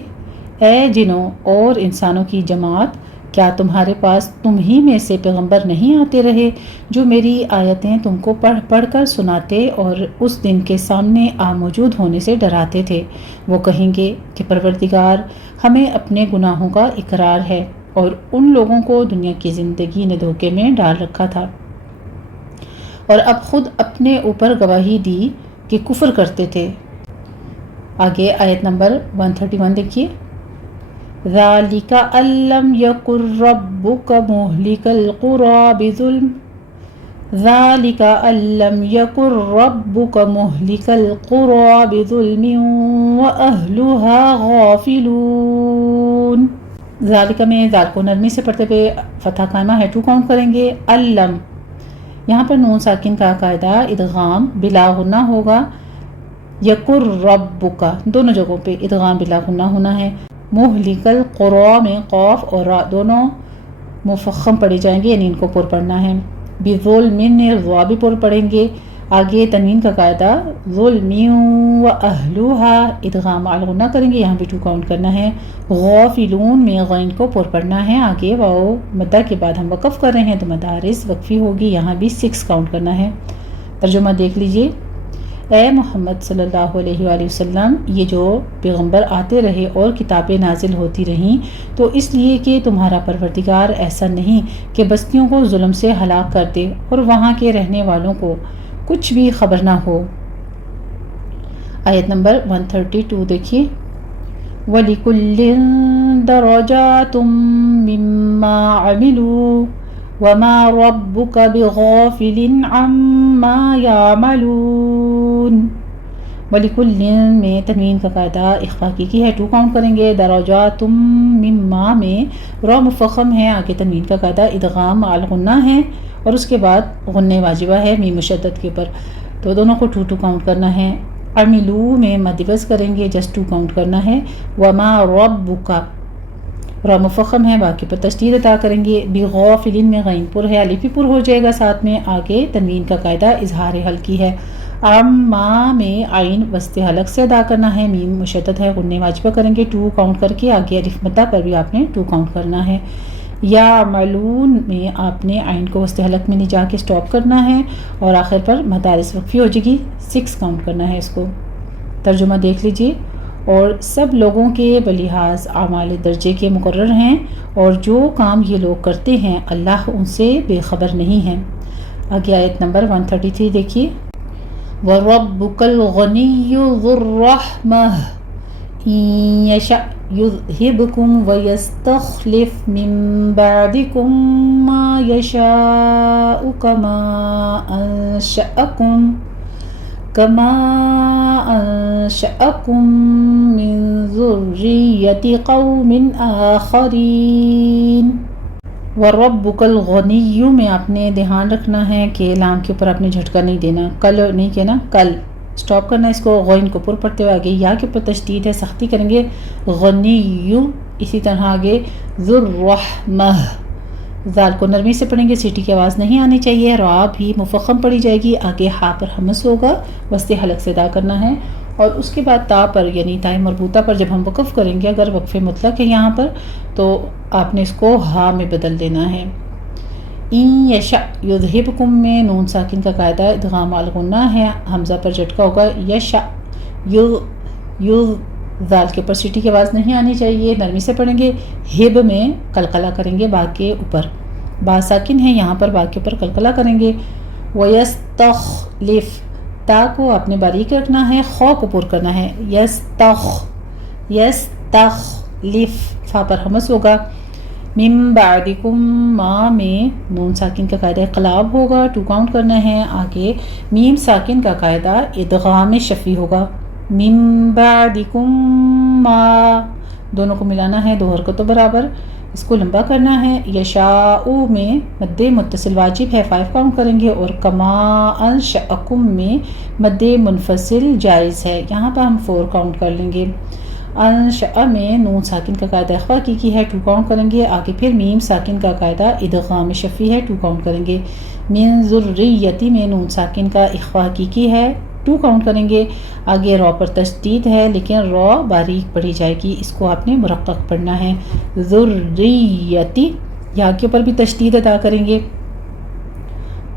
اے جنوں اور انسانوں کی جماعت، کیا تمہارے پاس تم ہی میں سے پیغمبر نہیں آتے رہے جو میری آیتیں تم کو پڑھ پڑھ کر سناتے اور اس دن کے سامنے موجود ہونے سے ڈراتے تھے؟ وہ کہیں گے کہ پروردگار، ہمیں اپنے گناہوں کا اقرار ہے اور ان لوگوں کو دنیا کی زندگی نے دھوکے میں ڈال رکھا تھا اور اب خود اپنے اوپر گواہی دی کہ کفر کرتے تھے۔ آگے آیت نمبر 131 دیکھیے۔ ذَلِكَ أَن لَّمْ يَكُن رَّبُّكَ مُهْلِكَ الْقُرَىٰ بِظُلْمٍ ذَلِكَ أَن لَّمْ يَكُن رَّبُّكَ مُهْلِكَ الْقُرَىٰ بِظُلْمٍ وَأَهْلُهَا غَافِلُونَ۔ ذَلِكَ میں ذال کو نرمی سے پڑھتے ہوئے فتح قائمہ ہے 2 کاؤنٹ کریں گے۔ الم، یہاں پر نون ساکن کا قاعدہ ادغام بلا غنہ ہوگا، یکر ربک دونوں جگہوں پہ ادغام بلا غنہ ہونا ہے۔ مہلک القری میں قاف اور را دونوں مفخم پڑھے جائیں گے، یعنی ان کو پر پڑھنا ہے۔ بظلم ضا بھی پر پڑھیں گے۔ آگے تنوین کا قاعدہ ظلم و اہلھا ادغام الغنہ کریں گے، یہاں بھی 2 کاؤنٹ کرنا ہے۔ غافلون میں غین کو پر پڑھنا ہے، آگے واو مدہ کے بعد ہم وقف کر رہے ہیں تو مدارس وقفی ہوگی، یہاں بھی 6 کاؤنٹ کرنا ہے۔ ترجمہ دیکھ لیجئے۔ اے محمد صلی اللہ علیہ وآلہ وسلم، یہ جو پیغمبر آتے رہے اور کتابیں نازل ہوتی رہیں تو اس لیے کہ تمہارا پروردگار ایسا نہیں کہ بستیوں کو ظلم سے ہلاک کر دے اور وہاں کے رہنے والوں کو کچھ بھی خبر نہ ہو۔ آیت نمبر 132 دیکھیے۔ وَلِكُلٍّ دَرَجَاتٌ مِّمَّا عَمِلُوا وَمَا رَبُّكَ بِغَافِلٍ عَمَّا يَعْمَلُونَ۔ وَلِكُلٍّ میں تنوین کا قاعدہ اخفا کی ہے، 2 کاؤنٹ کریں گے۔ درجات مما میں را مفخم ہے، آگے تنوین کا قاعدہ ادغام الغنہ ہے اور اس کے بعد غنہ واجبہ ہے میم مشدد کے اوپر، تو دونوں کو 2 کاؤنٹ کرنا ہے۔ عملو میں مدوز کریں گے، جسٹ 2 کاؤنٹ کرنا ہے۔ وما ربک را مفخم ہے، باقی پر تشدید عطا کریں گے۔ بغافلین میں غین پر ہے، الف بھی پر ہو جائے گا ساتھ میں، آگے تنوین کا قاعدہ اظہار حلقی ہے۔ عما میں عین وسط حلق سے ادا کرنا ہے، میم مشدد ہے، غنہ واجبہ کریں گے 2 کاؤنٹ کر کے، آگے الف مدہ پر بھی آپ نے 2 کاؤنٹ کرنا ہے۔ یعملون میں آپ نے عین کو وسط حلق میں نہیں جا کے سٹاپ کرنا ہے اور آخر پر مدارس وقفی ہو جائے گی، 6 کاؤنٹ کرنا ہے اس کو۔ ترجمہ دیکھ لیجئے۔ اور سب لوگوں کے بلحاظ اعمال درجے کے مقرر ہیں اور جو کام یہ لوگ کرتے ہیں اللہ ان سے بے خبر نہیں ہے۔ آگے آیت نمبر 133 دیکھیے۔ وَرَبُّكَ الْغَنِيُّ ذُو الرَّحْمَةِ إِن يَشَأْ يُذْهِبْكُمْ وَيَسْتَخْلِفْ مِن بَعْدِكُم مَّا يَشَاءُ كما أنشأكم من ذرية قوم آخرين۔ وَرَبُّكَ الْغَنِيُّ میں آپ نے دھیان رکھنا ہے کہ لام کے اوپر آپ نے جھٹکا نہیں دینا، کل نہیں کہنا، کل سٹاپ کرنا اس کو، غین کو پر پڑھتے ہوئے آگے یا کے اوپر تشدید ہے، سختی کریں گے غنی، اسی طرح آگے ذو الرحمہ، ذال کو نرمی سے پڑھیں گے، سیٹی کی آواز نہیں آنی چاہیے، را بھی مفخم پڑھی جائے گی، آگے ہا پر ہمس ہوگا، وسط حلق سے ادا کرنا ہے، اور اس کے بعد تا پر یعنی تائے مربوطہ پر جب ہم وقف کریں گے، اگر وقف مطلق ہے یہاں پر تو آپ نے اس کو ہا میں بدل دینا ہے۔ ان یشاء یذہبکم میں نون ساکن کا قاعدہ ادغام الغنہ ہے، حمزہ پر جھٹکا ہوگا، یشاء یذ ذال کے اوپر سیٹی کی آواز نہیں آنی چاہیے، نرمی سے پڑھیں گے۔ ہب میں قلقلہ کریں گے، با کے اوپر، با ساکن ہے یہاں پر، با کے اوپر قلقلہ کریں گے۔ وَيَسْتَخْلِفْ تا کو آپ نے باریک رکھنا ہے، خو کو پر کرنا ہے، یستخلف فا پر ہمس ہوگا۔ من بعدکم ما میں نون ساکن کا قاعدہ انقلاب ہوگا، 2 کاؤنٹ کرنا ہے، آگے میم ساکن کا قاعدہ ادغام شفی ہوگا۔ من بعدکم ما دونوں کو ملانا ہے 2 حرکتوں برابر۔ اس کو لمبا کرنا ہے. یشاء میں مد متصل واجب ہے 5 کاؤنٹ کریں گے، اور کما انشأکم میں مد منفصل جائز ہے، یہاں پر ہم 4 کاؤنٹ کر لیں گے. انشأ میں نون ساکن کا قاعدہ اخفا کی ہے 2 کاؤنٹ کریں گے. آگے پھر میم ساکن کا قاعدہ ادغام شفی ہے 2 کاؤنٹ کریں گے. من ذریتی میں نون ساکن کا اخفا کی ہے 2 کاؤنٹ کریں گے. آگے را پر تشدید ہے لیکن را باریک پڑھی جائے گی، اس کو آپ نے مرقق پڑھنا ہے. ذریتی یا کے اوپر بھی تشدید ادا کریں گے.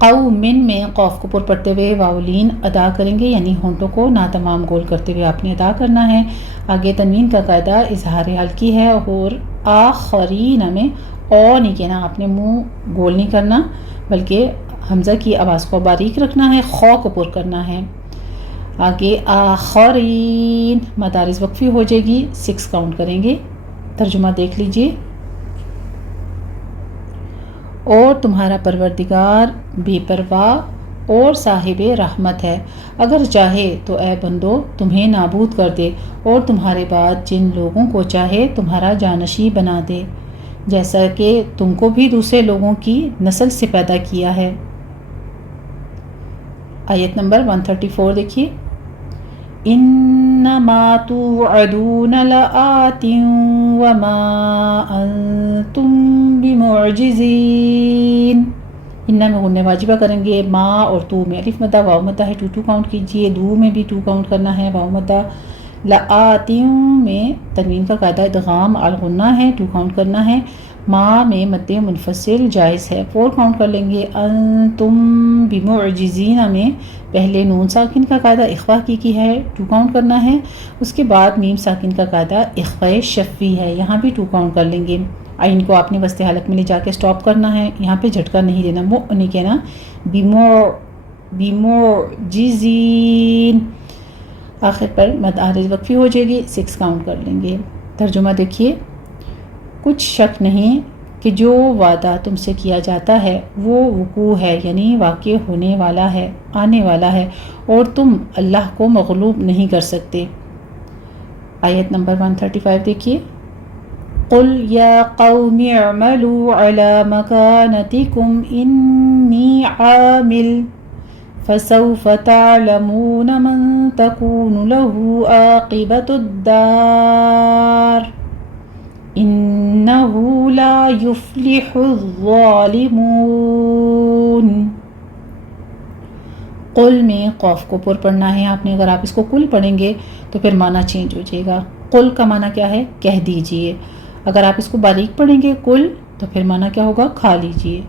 قومن میں قوف کو پر پڑھتے ہوئے واولین ادا کریں گے، یعنی ہونٹوں کو ناتمام گول کرتے ہوئے آپ نے ادا کرنا ہے. آگے تنوین کا قاعدہ اظہار حلقی ہے، اور آخرین میں او نہیں کہنا، آپ نے منہ گول نہیں کرنا بلکہ حمزہ کی آواز کو باریک رکھنا ہے، خو کو پر کرنا ہے. آگے آخرین مدارس وقفی ہو جائے گی 6 کاؤنٹ کریں گے. ترجمہ دیکھ لیجئے. اور تمہارا پروردگار بے پرواہ اور صاحب رحمت ہے، اگر چاہے تو اے بندو تمہیں نابود کر دے، اور تمہارے بعد جن لوگوں کو چاہے تمہارا جانشین بنا دے، جیسا کہ تم کو بھی دوسرے لوگوں کی نسل سے پیدا کیا ہے. آیت نمبر 134 دیکھیے. انما توعدون لآت وما انتم بمعجزین. انما میں غنہ واجبہ کریں گے، ما اور تو میں الف مدہ واو مدہ ہے 2 کاؤنٹ کیجئے. دو میں بھی 2 کاؤنٹ کرنا ہے واو مدہ. لآت میں تنوین کا قاعدہ ادغام الغنہ ہے 2 کاؤنٹ کرنا ہے. ما میں مد منفصل جائز ہے 4 کاؤنٹ کر لیں گے. انتم بمعجزین میں پہلے نون ساکن کا قاعدہ اخفا کی ہے 2 کاؤنٹ کرنا ہے، اس کے بعد میم ساکن کا قاعدہ اخفاء شفی ہے، یہاں بھی 2 کاؤنٹ کر لیں گے. عین کو آپ نے وسط حلق میں لے جا کے سٹاپ کرنا ہے، یہاں پہ جھٹکا نہیں دینا، مو نہیں کہنا. بمعجزین آخر پر مد عارض وقفی ہو جائے گی 6 کاؤنٹ کر لیں گے. ترجمہ دیکھیے. کچھ شک نہیں کہ جو وعدہ تم سے کیا جاتا ہے وہ وقوع ہے، یعنی واقع ہونے والا ہے، آنے والا ہے، اور تم اللہ کو مغلوب نہیں کر سکتے. آیت نمبر 135 دیکھیے. قل یا قوم اعملوا على مكانتكم انی عامل فسوف تعلمون من تكون له عاقبة الدار انه لا يفلح الظالمون. قل میں قوف کو پر پڑھنا ہے آپ نے، اگر آپ اس کو کل پڑھیں گے تو پھر معنی چینج ہو جائے گا. قل کا معنی کیا ہے؟ کہہ دیجئے. اگر آپ اس کو باریک پڑھیں گے کل تو پھر معنی کیا ہوگا؟ کھا لیجئے.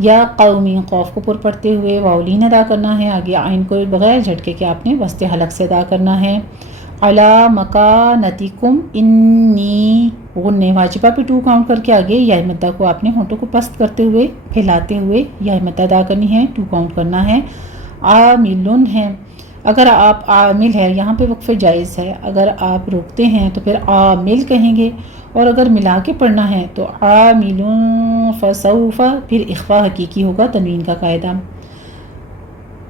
یا قومی قوف کو پر پڑھتے ہوئے واولین ادا کرنا ہے، آگے عین کو بغیر جھٹکے کے آپ نے وسط حلق سے ادا کرنا ہے. علی مکانتکم انی غنہ واجبہ پہ 2 کاؤنٹ کر کے آگے یا مدہ کو آپ نے ہونٹوں کو پست کرتے ہوئے پھیلاتے ہوئے یا مدہ ادا کرنی ہے 2 کاؤنٹ کرنا ہے. عاملن ہے، اگر آپ عامل ہے یہاں پہ وقف جائز ہے، اگر آپ روکتے ہیں تو پھر عامل کہیں گے، اور اگر ملا کے پڑھنا ہے تو عاملن فسوف پھر اخفا حقیقی ہوگا تنوین کا قاعدہ.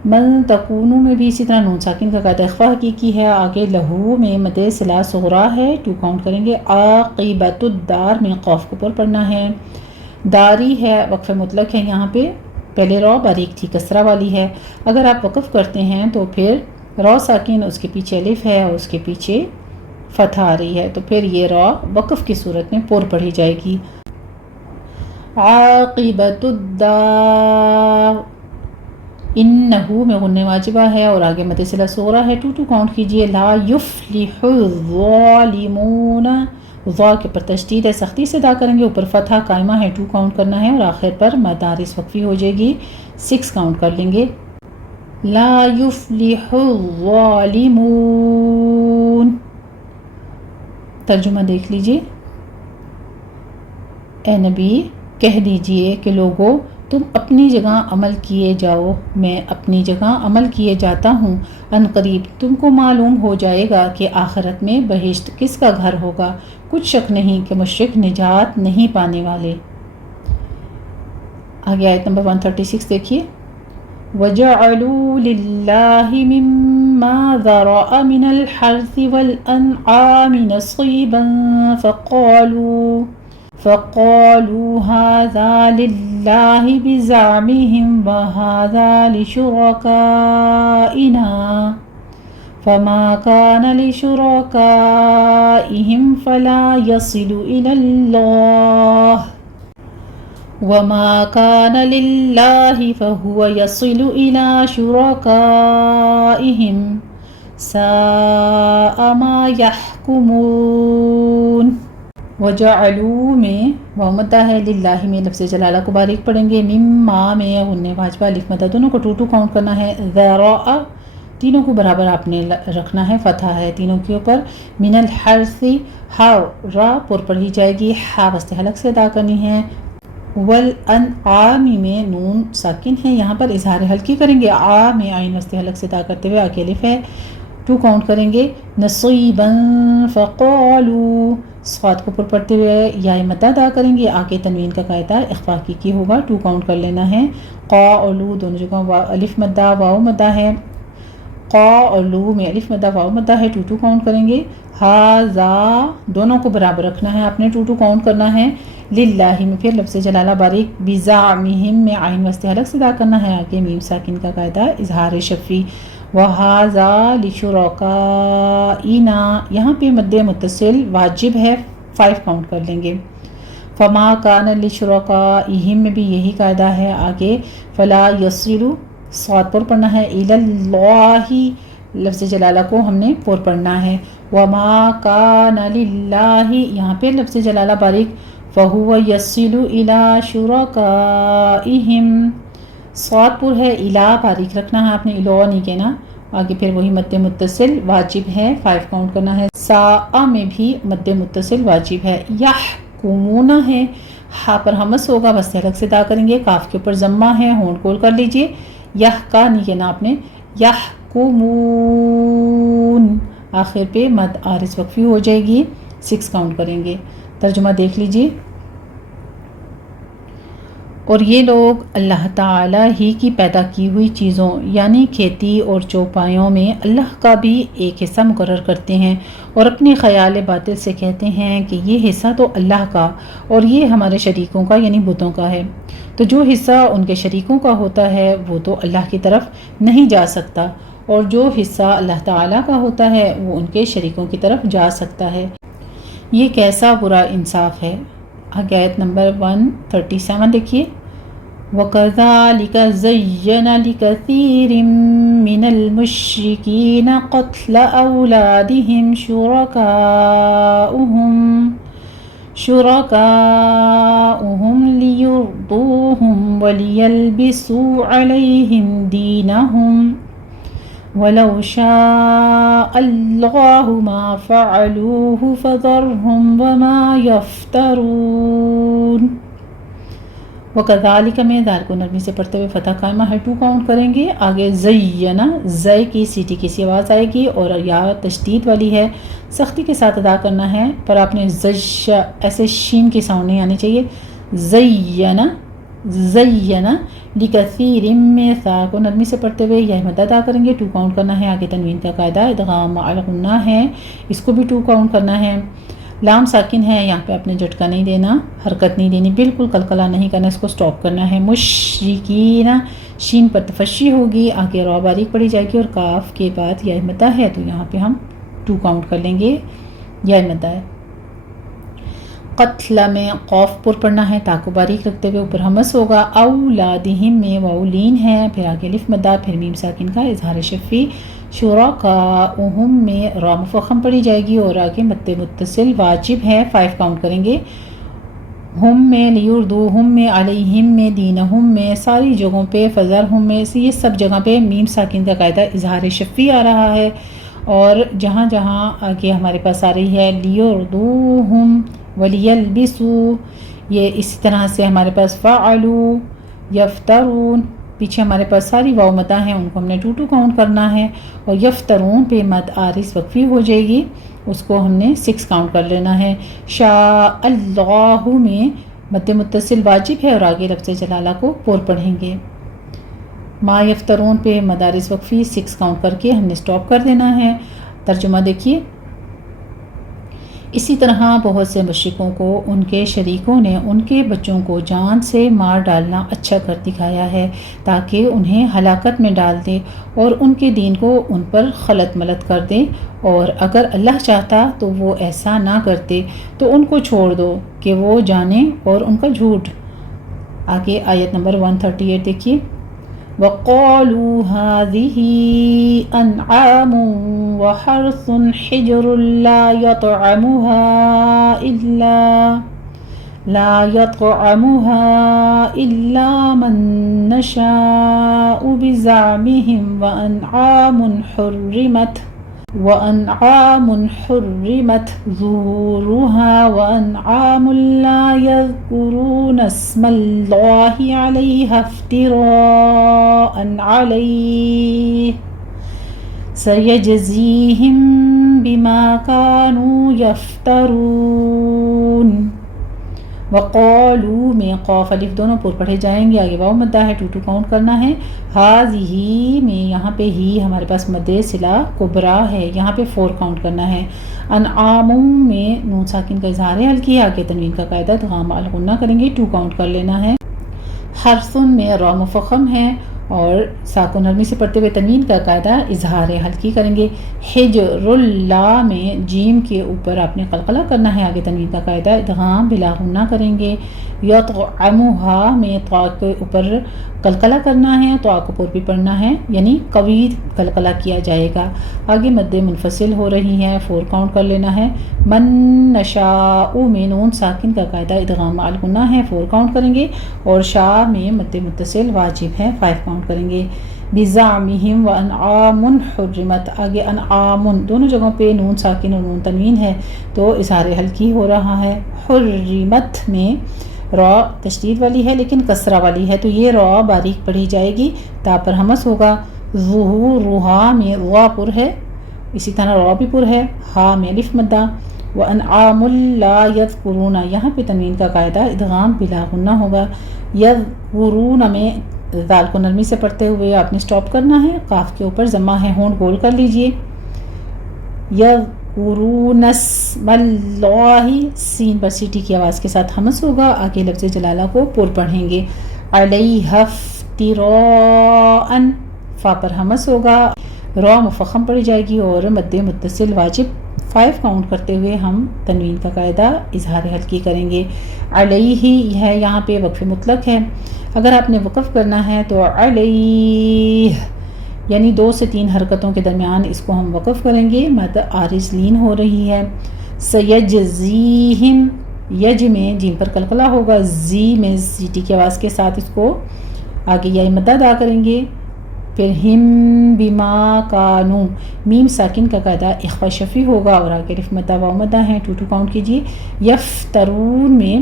من تکونو میں بھی اسی طرح نون ساکن کا قاعدہ اخفا حقیقی ہے. آگے لہو میں مد صلہ صغرا ہے 2 کاؤنٹ کریں گے. عاقبۃ الدار میں قوف کو پر پڑھنا ہے. داری ہے وقف مطلق ہے، یہاں پہ پہلے را باریک تھی کسرہ والی ہے، اگر آپ وقف کرتے ہیں تو پھر را ساکن اس کے پیچھے الف ہے اور اس کے پیچھے فتح آ رہی ہے، تو پھر یہ را وقف کی صورت میں پر پڑھی جائے گی. عاقبۃ الدار انہو میں غنہ واجبہ ہے اور آگے مد صلہ صغرا ہے 2 کاؤنٹ کیجئے. لا یفلح الظالمون ضا کے پر تشدید ہے، سختی سے ادا کریں گے، اوپر فتحہ قائمہ ہے 2 کاؤنٹ کرنا ہے، اور آخر پر مد عارض وقفی ہو جائے گی 6 کاؤنٹ کر لیں گے. لا یفلح الظالمون. ترجمہ دیکھ لیجئے. اے نبی کہہ دیجئے کہ لوگو تم اپنی جگہ عمل کیے جاؤ، میں اپنی جگہ عمل کیے جاتا ہوں. ان قریب تم کو معلوم ہو جائے گا کہ آخرت میں بہشت کس کا گھر ہوگا. کچھ شک نہیں کہ مشرک نجات نہیں پانے والے. آگے آیت نمبر 136 دیکھیے. وَجَعَلُوا لِلَّهِ مِمَّا ذَرَأَ مِنَ الْحَرْثِ وَالْأَنْعَامِ نَصِيبًا فقالوا هذا لله بزعمهم وهذا لشركائنا فما كان لشركائهم فلا يصل إلى الله وما كان لله فهو يصل إلى شركائهم ساء ما يحكمون. وجعلوا میں ومدہ ہے، للہ میں لفظ جلالہ کو باریک پڑھیں گے، مما میں غنہ واجبہ الف مدہ دونوں کو 2 کاؤنٹ کرنا ہے، ذراء تینوں کو برابر آپ نے رکھنا ہے، فتح ہے تینوں کے اوپر، من الحرث ہر را پر پڑھی جائے گی، ہا وسط حلق سے ادا کرنی ہے، والانعام میں نون ساکن ہے، یہاں پر اظہار حلقی کریں گے، آ میں آئین وسط حلق سے ادا کرتے ہوئے آگے الف ہے، 2 کاؤنٹ کریں گے، نصیبا فقالوا صاد کو پر پڑھتے ہوئے یا مدہ ادا کریں گے، آگے تنوین کا قاعدہ اخفا کی ہوگا، 2 کاؤنٹ کر لینا ہے، قا اور لو دونوں جگہ الف مدہ واو مدہ ہے، قا اور لو میں الف مدہ واو مدہ ہے، 2 کاؤنٹ کریں گے، ہاذا دونوں کو برابر رکھنا ہے آپ نے، 2 کاؤنٹ کرنا ہے، للہ میں پھر لفظ جلالہ باریک، بزعمہم میں عین وسط حلق سے ادا کرنا ہے، آگے میم ساکن کا قاعدہ اظہار شفی، وہذا لشرکائنا یہاں پہ مد متصل واجب ہے، 5 کاؤنٹ کر لیں گے، فما کان لشرکائہم میں بھی یہی قاعدہ ہے، آگے فلا یصل صاد پر پڑھنا ہے، الی اللہ لفظ جلالہ کو ہم نے پر پڑھنا ہے، وما کان للہ یہاں پہ لفظ جلالہ باریک، فہو یصل الی شرکائہم صاد پر ہے، الا باریک رکھنا ہے آپ نے، الو نہیں کہنا، آگے پھر وہی مد متصل واجب ہے، 5 کاؤنٹ کرنا ہے، سا میں بھی مد متصل واجب ہے، یحکمون ہے، ہا پر ہمس ہوگا وسط حلق سے ادا کریں گے، کاف کے اوپر ضمہ ہے، ہونٹ کول کر لیجئے، یح کا نہیں کہنا آپ نے، یحکمون آخر پہ مد عارض وقفی ہو جائے گی، 6 کاؤنٹ کریں گے، ترجمہ دیکھ لیجئے، اور یہ لوگ اللہ تعالیٰ ہی کی پیدا کی ہوئی چیزوں یعنی کھیتی اور چوپایوں میں اللہ کا بھی ایک حصہ مقرر کرتے ہیں اور اپنے خیال باطل سے کہتے ہیں کہ یہ حصہ تو اللہ کا اور یہ ہمارے شریکوں کا یعنی بتوں کا ہے، تو جو حصہ ان کے شریکوں کا ہوتا ہے وہ تو اللہ کی طرف نہیں جا سکتا، اور جو حصہ اللہ تعالیٰ کا ہوتا ہے وہ ان کے شریکوں کی طرف جا سکتا ہے، یہ کیسا برا انصاف ہے۔ آگے آیت نمبر 137 دیکھیے، وَكَذَلِكَ زَيَّنَ لِكَثِيرٍ مِّنَ الْمُشْرِكِينَ قَتْلَ أَوْلَادِهِمْ شُرَكَاؤُهُمْ لِيُرْضُوهُمْ وَلِيَلْبِسُوا عَلَيْهِمْ دِينَهُمْ وَلَوْ شَاءَ اللَّهُ مَا فَعَلُوهُ فَذَرْهُمْ وَمَا يَفْتَرُونَ۔ وَكَذَلِكَ میں دال کو نرمی سے پڑھتے ہوئے فتح قائمہ ہے، 2 کاؤنٹ کریں گے، آگے زینا زے کی سیٹی کی سی آواز آئے گی اور یا تشدید والی ہے، سختی کے ساتھ ادا کرنا ہے، پر آپ نے زش ایسے شین کی ساؤنڈ نہیں آنی چاہیے، زینا لکثیر میں سا کو نرمی سے پڑھتے ہوئے یہ مد ادا کریں گے، 2 کاؤنٹ کرنا ہے، آگے تنوین کا قاعدہ ادغام مع الغنہ ہے، اس کو بھی 2 کاؤنٹ کرنا ہے، لام ساکن ہے، یہاں پہ آپ نے جھٹکا نہیں دینا، حرکت نہیں دینی، بالکل قلقلہ نہیں کرنا، اس کو سٹاپ کرنا ہے، مشرکین شین پر تفشی ہوگی، آگے را باریک پڑھی جائے گی اور کاف کے بعد یا مدہ ہے تو یہاں پہ ہم 2 کاؤنٹ کر لیں گے، یا مدہ ہے، قتل میں قوف پر پڑھنا ہے، تا کو باریک رکھتے ہوئے اوپر ہمس ہوگا، اولادہم میں واولین ہے، پھر آگے الف مدہ، پھر میم ساکن کا اظہار شفی، شرکاؤہم میں را مفخم پڑھی جائے گی اور آگے مد متصل واجب ہے، 5 کاؤنٹ کریں گے، ہم میں لیردوہم میں علیہم میں دینہم میں ساری جگہوں پہ، فضرہم میں یہ سب جگہ پہ میم ساکن کا قاعدہ اظہار شفی آ رہا ہے، اور جہاں جہاں آگے ہمارے پاس آ رہی ہے لیردوہم ولیلبسوا، یہ اسی طرح سے ہمارے پاس فعلوا، یفترون، پیچھے ہمارے پاس ساری واو مدہ ہیں، ان کو ہم نے 2 کاؤنٹ کرنا ہے، اور یفترون پہ مد عارض وقفی ہو جائے گی، اس کو ہم نے 6 کاؤنٹ کر لینا ہے، شاء اللہ میں مد متصل واجب ہے اور آگے لفظ جلالہ کو پر پڑھیں گے، ما یفترون پہ مد عارض وقفی 6 کاؤنٹ کر کے ہم نے سٹاپ کر دینا ہے، ترجمہ دیکھیے، اسی طرح بہت سے مشرکوں کو ان کے شریکوں نے ان کے بچوں کو جان سے مار ڈالنا اچھا کر دکھایا ہے تاکہ انہیں ہلاکت میں ڈال دے اور ان کے دین کو ان پر خلط ملط کر دے، اور اگر اللہ چاہتا تو وہ ایسا نہ کرتے، تو ان کو چھوڑ دو کہ وہ جانیں اور ان کا جھوٹ۔ آگے آیت نمبر 138 دیکھیے، وَقَالُوا هَٰذِهِ أَنْعَامٌ وَحَرْثٌ حِجْرٌ لَا يطعمها إلا من نشاء بزعمهم وأنعام حرمت ظهورها وأنعام لا يذكرون اسم الله عليها افتراء عليه سيجزيهم بما كانوا يفترون۔ وقالو میں قاف الف دونوں پر پڑھے جائیں گے، آگے واو مدہ ہے، 2 کاؤنٹ کرنا ہے۔ ہاذی میں یہاں پہ ہی ہمارے پاس مد صلہ کبرا ہے، یہاں پہ 4 کاؤنٹ کرنا ہے۔ انعام میں نون ساکن کا اظہار ہلکی ہے، آگے تنوین کا قاعدہ ادغام الغنہ کریں گے، 2 کاؤنٹ کر لینا ہے۔ حرثن میں را مفخم ہے اور ساکن نرمی سے پڑھتے ہوئے تنوین کا قاعدہ اظہار ہلکی کریں گے۔ حجر اللہ میں جیم کے اوپر آپ نے قلقلہ کرنا ہے، آگے تنوین کا قاعدہ ادغام بلا غنہ کریں گے۔ یطعمھا میں طاء کے اوپر قلقلہ کرنا ہے، طاء کو پر بھی پڑھنا ہے، یعنی قوی قلقلہ کیا جائے گا۔ آگے مد منفصل ہو رہی ہے، 4 کاؤنٹ کر لینا ہے۔ من نشاء میں نون ساکن کا قاعدہ ادغام الغنہ ہے، 4 کاؤنٹ کریں گے، اور شاء میں مد متصل واجب ہے، 5 کاؤنٹ کریں گے۔ بزعمہم وانعام حرمت، آگے انعام دونوں جگہوں پہ نون ساکن اور نون تنوین ہے تو اظہار ہلکی ہو رہا ہے۔ حرمت میں را تشدید والی ہے لیکن کسرہ والی ہے تو یہ را باریک پڑھی جائے گی، تا پر ہمس ہوگا۔ ظہورھا میں وا پر ہے، اسی طرح را بھی پر ہے، ہا میں الف مدہ۔ وانعام لا یذکرون، یہاں پہ تنوین کا قاعدہ ادغام بلا غنہ ہوگا۔ یذکرون میں دال کو نرمی سے پڑھتے ہوئے آپ نے سٹاپ کرنا ہے، قاف کے اوپر ضمہ ہے، ہونٹ گول کر لیجئے۔ یذکرون اسم اللہ، سین پر سیٹی کی آواز کے ساتھ ہمس ہوگا، آگے لفظ جلالہ کو پر پڑھیں گے۔ علیہ افتراء، فا پر ہمس ہوگا، را مفخم پڑھی جائے گی اور مد متصل واجب، 5 کاؤنٹ کرتے ہوئے ہم تنوین کا قاعدہ اظہار ہلکی کریں گے۔ علیہ ہے یہاں پہ وقف مطلق ہے، اگر آپ نے وقف کرنا ہے تو علیہ یعنی 2 سے 3 حرکتوں کے درمیان اس کو ہم وقف کریں گے، مد عارض لین ہو رہی ہے۔ سیجزیہم، یج میں جیم پر قلقلہ ہوگا، زی میں سیٹی کی آواز کے ساتھ اس کو آگے یا مدہ ادا کریں گے، پھر ہم بما کانو، میم ساکن کا قاعدہ اخفا شفی ہوگا اور آگے الف مدہ واو مدہ ہیں، 2 کاؤنٹ کیجیے۔ یفترون میں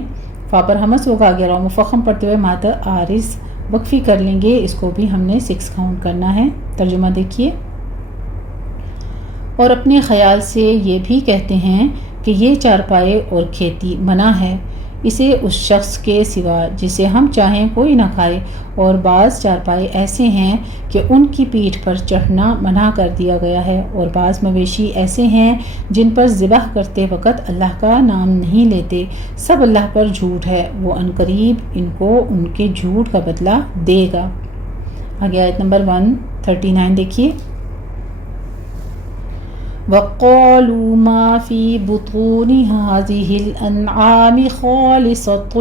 فا پر ہمس ہوگا، آگے را مفخم پڑھتے ہوئے مد عارض وقفی کر لیں گے، اس کو بھی ہم نے 6 کاؤنٹ کرنا ہے۔ ترجمہ دیکھیے، اور اپنے خیال سے یہ بھی کہتے ہیں کہ یہ چارپائے اور کھیتی منع ہے اسے اس شخص کے سوا جسے ہم چاہیں کوئی نہ کھائے، اور بعض چارپائے ایسے ہیں کہ ان کی پیٹھ پر چڑھنا منع کر دیا گیا ہے، اور بعض مویشی ایسے ہیں جن پر ذبح کرتے وقت اللہ کا نام نہیں لیتے، سب اللہ پر جھوٹ ہے، وہ عنقریب ان کو ان کے جھوٹ کا بدلہ دے گا۔ آگے آیت نمبر 139 دیکھیے، وَقَالُوا مَا فِي بُطُونِ هَٰذِهِ الْأَنْعَامِ خَالِصَةٌ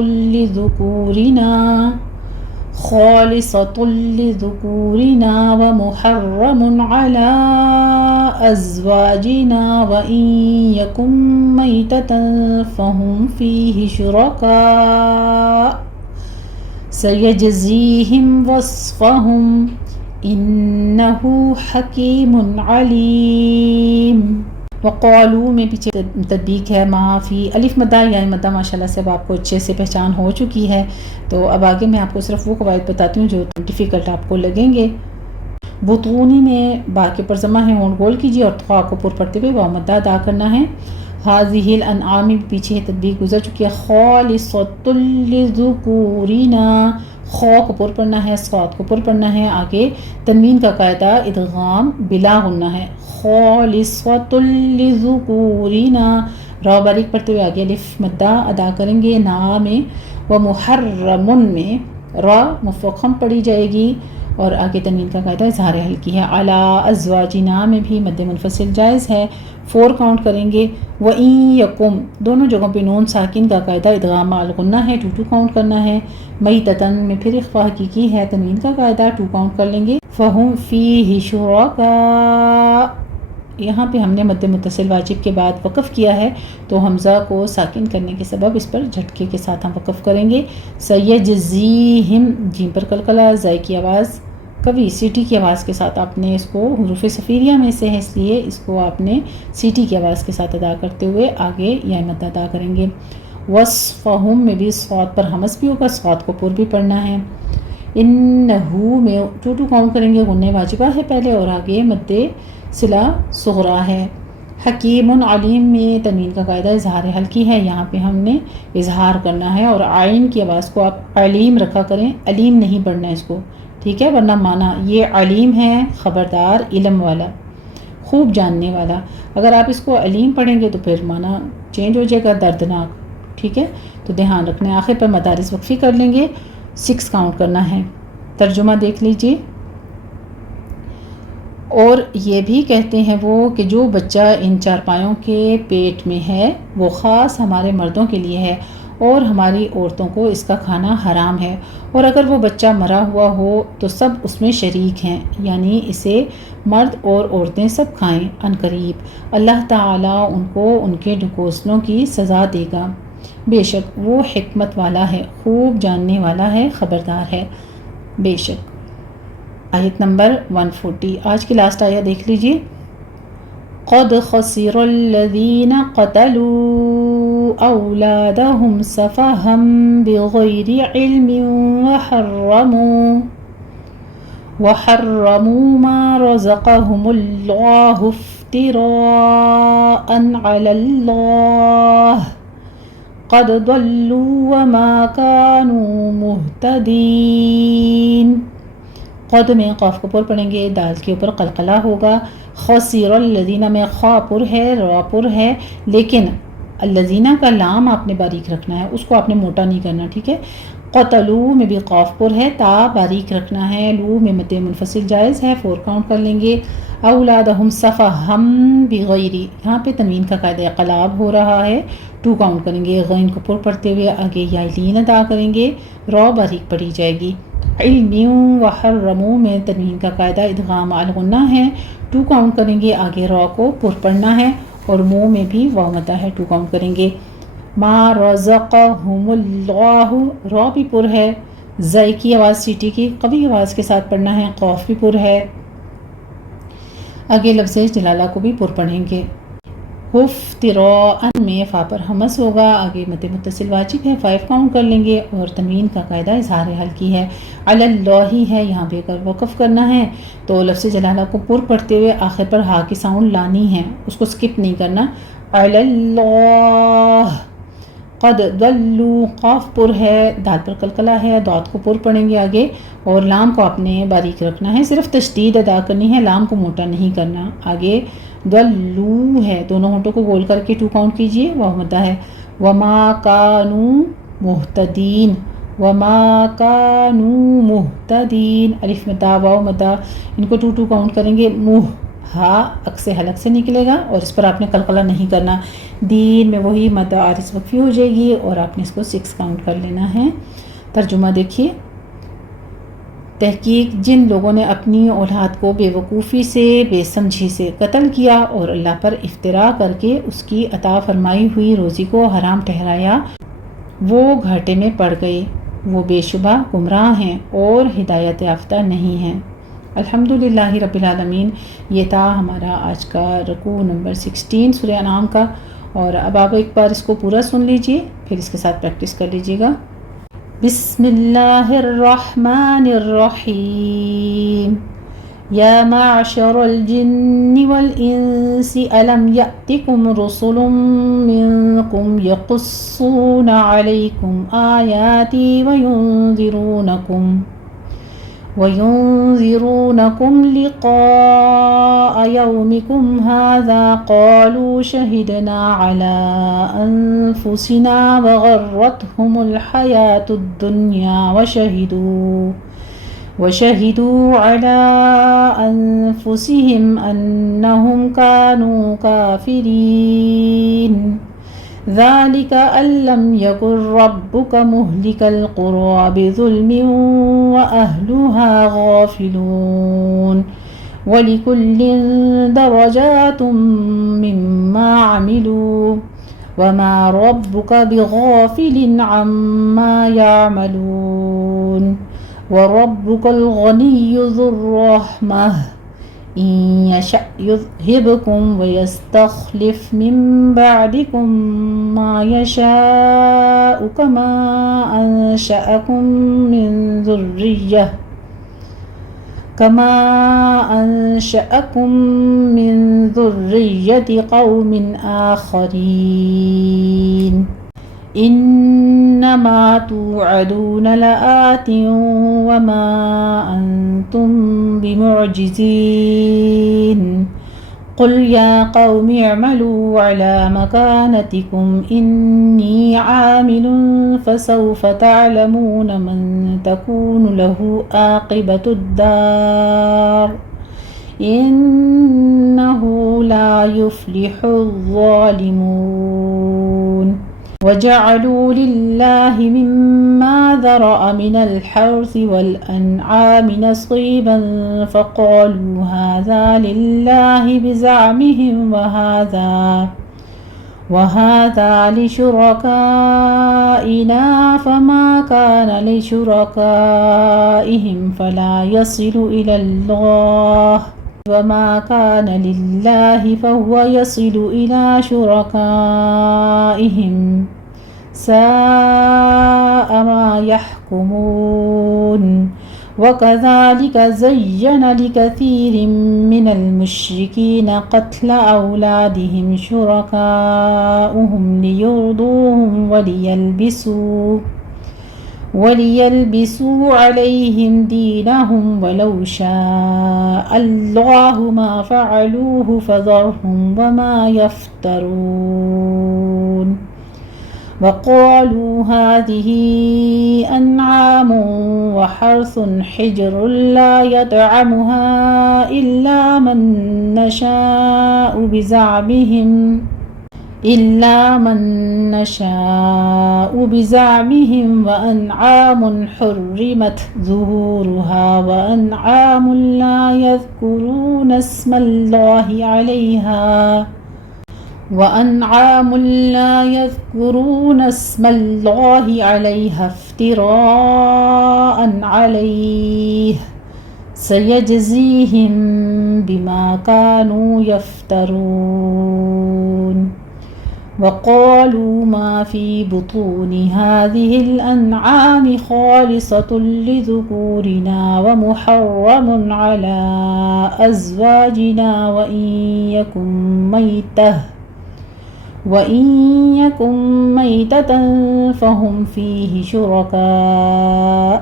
لِذُكُورِنَا وَمُحَرَّمٌ عَلَىٰ أَزْوَاجِنَا وَإِن يَكُن مَّيْتَةً فَهُمْ فِيهِ شُرَكَاءُ سَيَجْزِيهِمْ وَصْفَهُمْ انہ حکیم علیم۔ وقالو میں پیچھے تطبیق ہے، ما فی الف مدہ یا مدہ ماشاءاللہ سے اب آپ کو اچھے سے پہچان ہو چکی ہے، تو اب آگے میں آپ کو صرف وہ قواعد بتاتی ہوں جو ڈیفیکلٹ آپ کو لگیں گے۔ بطونی میں با کے پر ضمہ ہے، ہونٹ گول کیجیے اور خواہ کو پر پڑھتے ہوئے واو مدہ ادا کرنا ہے۔ ہاذہ الانعام پیچھے تطبیق گزر چکی ہے، خالصۃ لذکورنا، خو کو پر پڑھنا ہے، صاد کو پر پڑھنا ہے، آگے تنوین کا قاعدہ ادغام بلا غنہ ہے۔ خالصۃ لذکورنا، را باریک پڑھتے ہوئے آگے الف مدہ ادا کریں گے، نا میں و محرمن میں را مفخم پڑھی جائے گی اور آگے تنوین کا قاعدہ اظہار حلقی ہے۔ علی ازواجنا میں بھی مد منفصل جائز ہے، 4 کاؤنٹ کریں گے۔ وَإِن یکم دونوں جگہوں پہ نون ساکن کا قاعدہ ادغام مع الغنہ ہے، 2 کاؤنٹ کرنا ہے۔ میتتن میں پھر اخفا حقیقی ہے، تنوین کا قاعدہ 2 کاؤنٹ کر لیں گے۔ فہم فیہ شرکاء یہاں پہ ہم نے مد متصل واجب کے بعد وقف کیا ہے تو حمزہ کو ساکن کرنے کے سبب اس پر جھٹکے کے ساتھ ہم وقف کریں گے۔ سیجزیہم جیم پر قلقلہ، زائی کی آواز کبھی سیٹی کی آواز کے ساتھ آپ نے اس کو حروف صفیریہ میں سے ہے، اس لیے اس کو آپ نے سیٹی کی آواز کے ساتھ ادا کرتے ہوئے آگے یا مد ادا کریں گے۔ وصفہم میں بھی صاد پر حمز بھی ہوگا، صاد کو پر بھی پڑھنا ہے۔ انہو میں 2 کاؤنٹ کریں گے، غنہ واجبہ ہے پہلے اور آگے مد صلہ صغرا ہے۔ حکیم علیم میں تنوین کا قاعدہ اظہار حلقی ہے، یہاں پہ ہم نے اظہار کرنا ہے اور عین کی آواز کو آپ علیم رکھا کریں، علیم نہیں پڑھنا ہے اس کو، ٹھیک ہے، ورنہ مانا یہ علیم ہے خبردار، علم والا، خوب جاننے والا۔ اگر آپ اس کو علیم پڑھیں گے تو پھر مانا چینج ہو جائے گا، دردناک، ٹھیک ہے، تو دھیان رکھنا ہے۔ آخر پر مدارس وقفی کر لیں گے، 6 کاؤنٹ کرنا ہے۔ ترجمہ دیکھ لیجئے۔ اور یہ بھی کہتے ہیں وہ کہ جو بچہ ان چارپائیوں کے پیٹ میں ہے وہ خاص ہمارے مردوں کے لیے ہے اور ہماری عورتوں کو اس کا کھانا حرام ہے، اور اگر وہ بچہ مرا ہوا ہو تو سب اس میں شریک ہیں، یعنی اسے مرد اور عورتیں سب کھائیں۔ عنقریب اللہ تعالیٰ ان کو ان کے ڈھکوسلوں کی سزا دے گا، بے شک وہ حکمت والا ہے، خوب جاننے والا ہے، خبردار ہے بے شک۔ آیت نمبر 140، آج کی لاسٹ آیت دیکھ لیجئے۔ قد خسر الذین قتلوا اولادهم سفہا بغیر علم وحرموا ما رزقهم اللہ افتراء علی اللہ قد ضلوا وما كانوا مہتدین۔ قد میں قاف کو پر پڑھیں گے، دال کے اوپر قلقلہ ہوگا۔ خسر الذین میں خا پر ہے، را پر ہے، لیکن الذین کا لام آپ نے باریک رکھنا ہے، اس کو آپ نے موٹا نہیں کرنا، ٹھیک ہے۔ قتلوا میں بھی قاف پر ہے، تا باریک رکھنا ہے، لو میں مد منفصل جائز ہے، 4 کاؤنٹ کر لیں گے۔ اولادہم صفہم بغیر، یہاں پہ تنوین کا قاعدہ انقلاب ہو رہا ہے، 2 کاؤنٹ کریں گے، غین کو پر پڑھتے ہوئے آگے یا لین ادا کریں گے، را باریک پڑھی جائے گی۔ علم وحرموا میں تنوین کا قاعدہ ادغام مع الغنہ ہے، 2 کاؤنٹ کریں گے، آگے را کو پر پڑھنا ہے اور منہ میں بھی واو مدہ ہے، 2 کاؤنٹ کریں گے۔ ما رزقہم اللہ، را بھی پر ہے، زائی کی آواز سیٹی کی قوی آواز کے ساتھ پڑھنا ہے، قاف بھی پر ہے، آگے لفظ جلالہ کو بھی پر پڑھیں گے۔ افتراء میں فا پر حمز ہوگا، آگے مد متصل واجب ہے، 5 کاؤنٹ کر لیں گے اور تنوین کا قاعدہ اظہار حلقی ہے۔ علی اللہ ہے، یہاں پہ اگر وقف کرنا ہے تو لفظ جلالہ کو پر پڑھتے ہوئے آخر پر ہا کی ساؤنڈ لانی ہے، اس کو سکپ نہیں کرنا۔ علی اللہ قد ضلوا، قاف پر ہے، دال پر قلقلہ ہے، داد کو پر پڑھیں گے آگے، اور لام کو آپ نے باریک رکھنا ہے، صرف تشدید ادا کرنی ہے، لام کو موٹا نہیں کرنا۔ آگے ضلوا ہے، دونوں ہونٹوں کو گول کر کے 2 کاؤنٹ کیجئے، واو مدہ ہے۔ وما كانوا مہتدین، وما كانوا مہتدین، الف مدہ واو مدہ، ان کو 2 کاؤنٹ کریں گے۔ ہا عکس حلق سے نکلے گا اور اس پر آپ نے قلقلہ نہیں کرنا۔ دین میں وہی مد عارض وقفی ہو جائے گی اور آپ نے اس کو 6 کاؤنٹ کر لینا ہے۔ ترجمہ دیکھیے۔ تحقیق جن لوگوں نے اپنی اولاد کو بے وقوفی سے، بے سمجھی سے قتل کیا اور اللہ پر افترا کر کے اس کی عطا فرمائی ہوئی روزی کو حرام ٹھہرایا، وہ گھاٹے میں پڑ گئے، وہ بے شبہ گمراہ ہیں اور ہدایت یافتہ نہیں ہیں۔ الحمدللہ رب العالمین، یہ تھا ہمارا آج کا رکوع نمبر 16 سورہ انعام کا، اور اب آپ ایک بار اس کو پورا سن لیجئے، پھر اس کے ساتھ پریکٹس کر لیجئے گا۔ بسم اللہ الرحمن الرحیم۔ یا معشر الجن والانس الم یأتکم رسل منکم یقصون علیکم آیاتی وَيُنذِرُونَكُمْ لِقَاءَ يَوْمِكُمْ هَذَا قَالُوا شَهِدْنَا عَلَىٰ أَنفُسِنَا وَغَرَّتْهُمُ الْحَيَاةُ الدُّنْيَا وشهدوا على أنفسهم أنهم كانوا كافرين ذلك أن لم يكن ربك مهلك القرى بظلم وأهلها غافلون ولكل درجات مما عملوا وما ربك بغافل عما يعملون وربك الغني ذو الرحمة إن يشأ يذهبكم ويستخلف من بعدكم ما يشاء كما أنشأكم من ذرية قوم آخرين إنما توعدون لآت وما أنتم بمعجزين قل يا قوم اعملوا على مكانتكم إني عامل فسوف تعلمون من تكون له عاقبة الدار إنه لا يفلح الظالمون وجعلوا لله مما ذرأ من الحرث والأنعام نصيبا فقالوا هذا لله بزعمهم وهذا لشركائنا فما كان لشركائهم فلا يصل إلى الله وما كان لله فهو يصل إلى شركائهم ساء ما يحكمون وكذلك زين لكثير من المشركين قتل أولادهم شركاؤهم ليرضوهم وليلبسوا عليهم دينهم ولو شاء الله ما فعلوه فذرهم وما يفترون وقالوا هذه أنعام وحرث حجر لا يطعمها إلا من نشاء بزعمهم وأنعام حرمت ظهورها وأنعام لا يذكرون اسم الله عليها افتراء عليه سيجزيهم بما كانوا يفترون وقالوا ما في بطون هذه الأنعام خالصة لذكورنا ومحرم على أزواجنا وإن يكن ميتة فهم فيه شركاء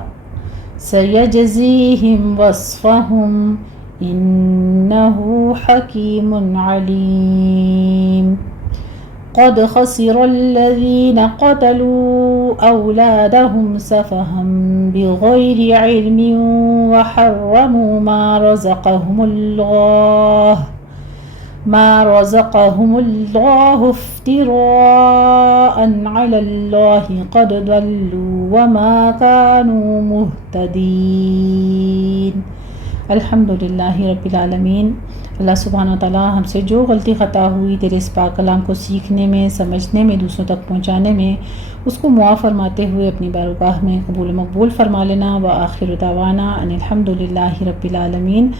سيجزيهم وصفهم إنه حكيم عليم قد خسر الذين قتلوا أولادهم سفها بغير علم وحرموا ما رزقهم الله افتراء على الله قد ضلوا وما كانوا مهتدين الحمدللہ رب العالمین۔ اللہ سبحانہ وتعالی ہم سے جو غلطی خطا ہوئی تیرے اس پاک کلام کو سیکھنے میں، سمجھنے میں، دوسروں تک پہنچانے میں، اس کو معاف فرماتے ہوئے اپنی بارگاہ میں قبول و مقبول فرما لینا۔ وآخر دعوانا ان الحمدللہ رب العالمین۔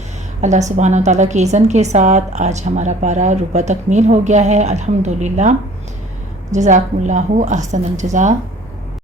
اللہ سبحانہ وتعالی کے اذن کے ساتھ آج ہمارا پارہ ربع تکمیل ہو گیا ہے الحمدللہ۔ جزاکم اللہ احسن الجزا۔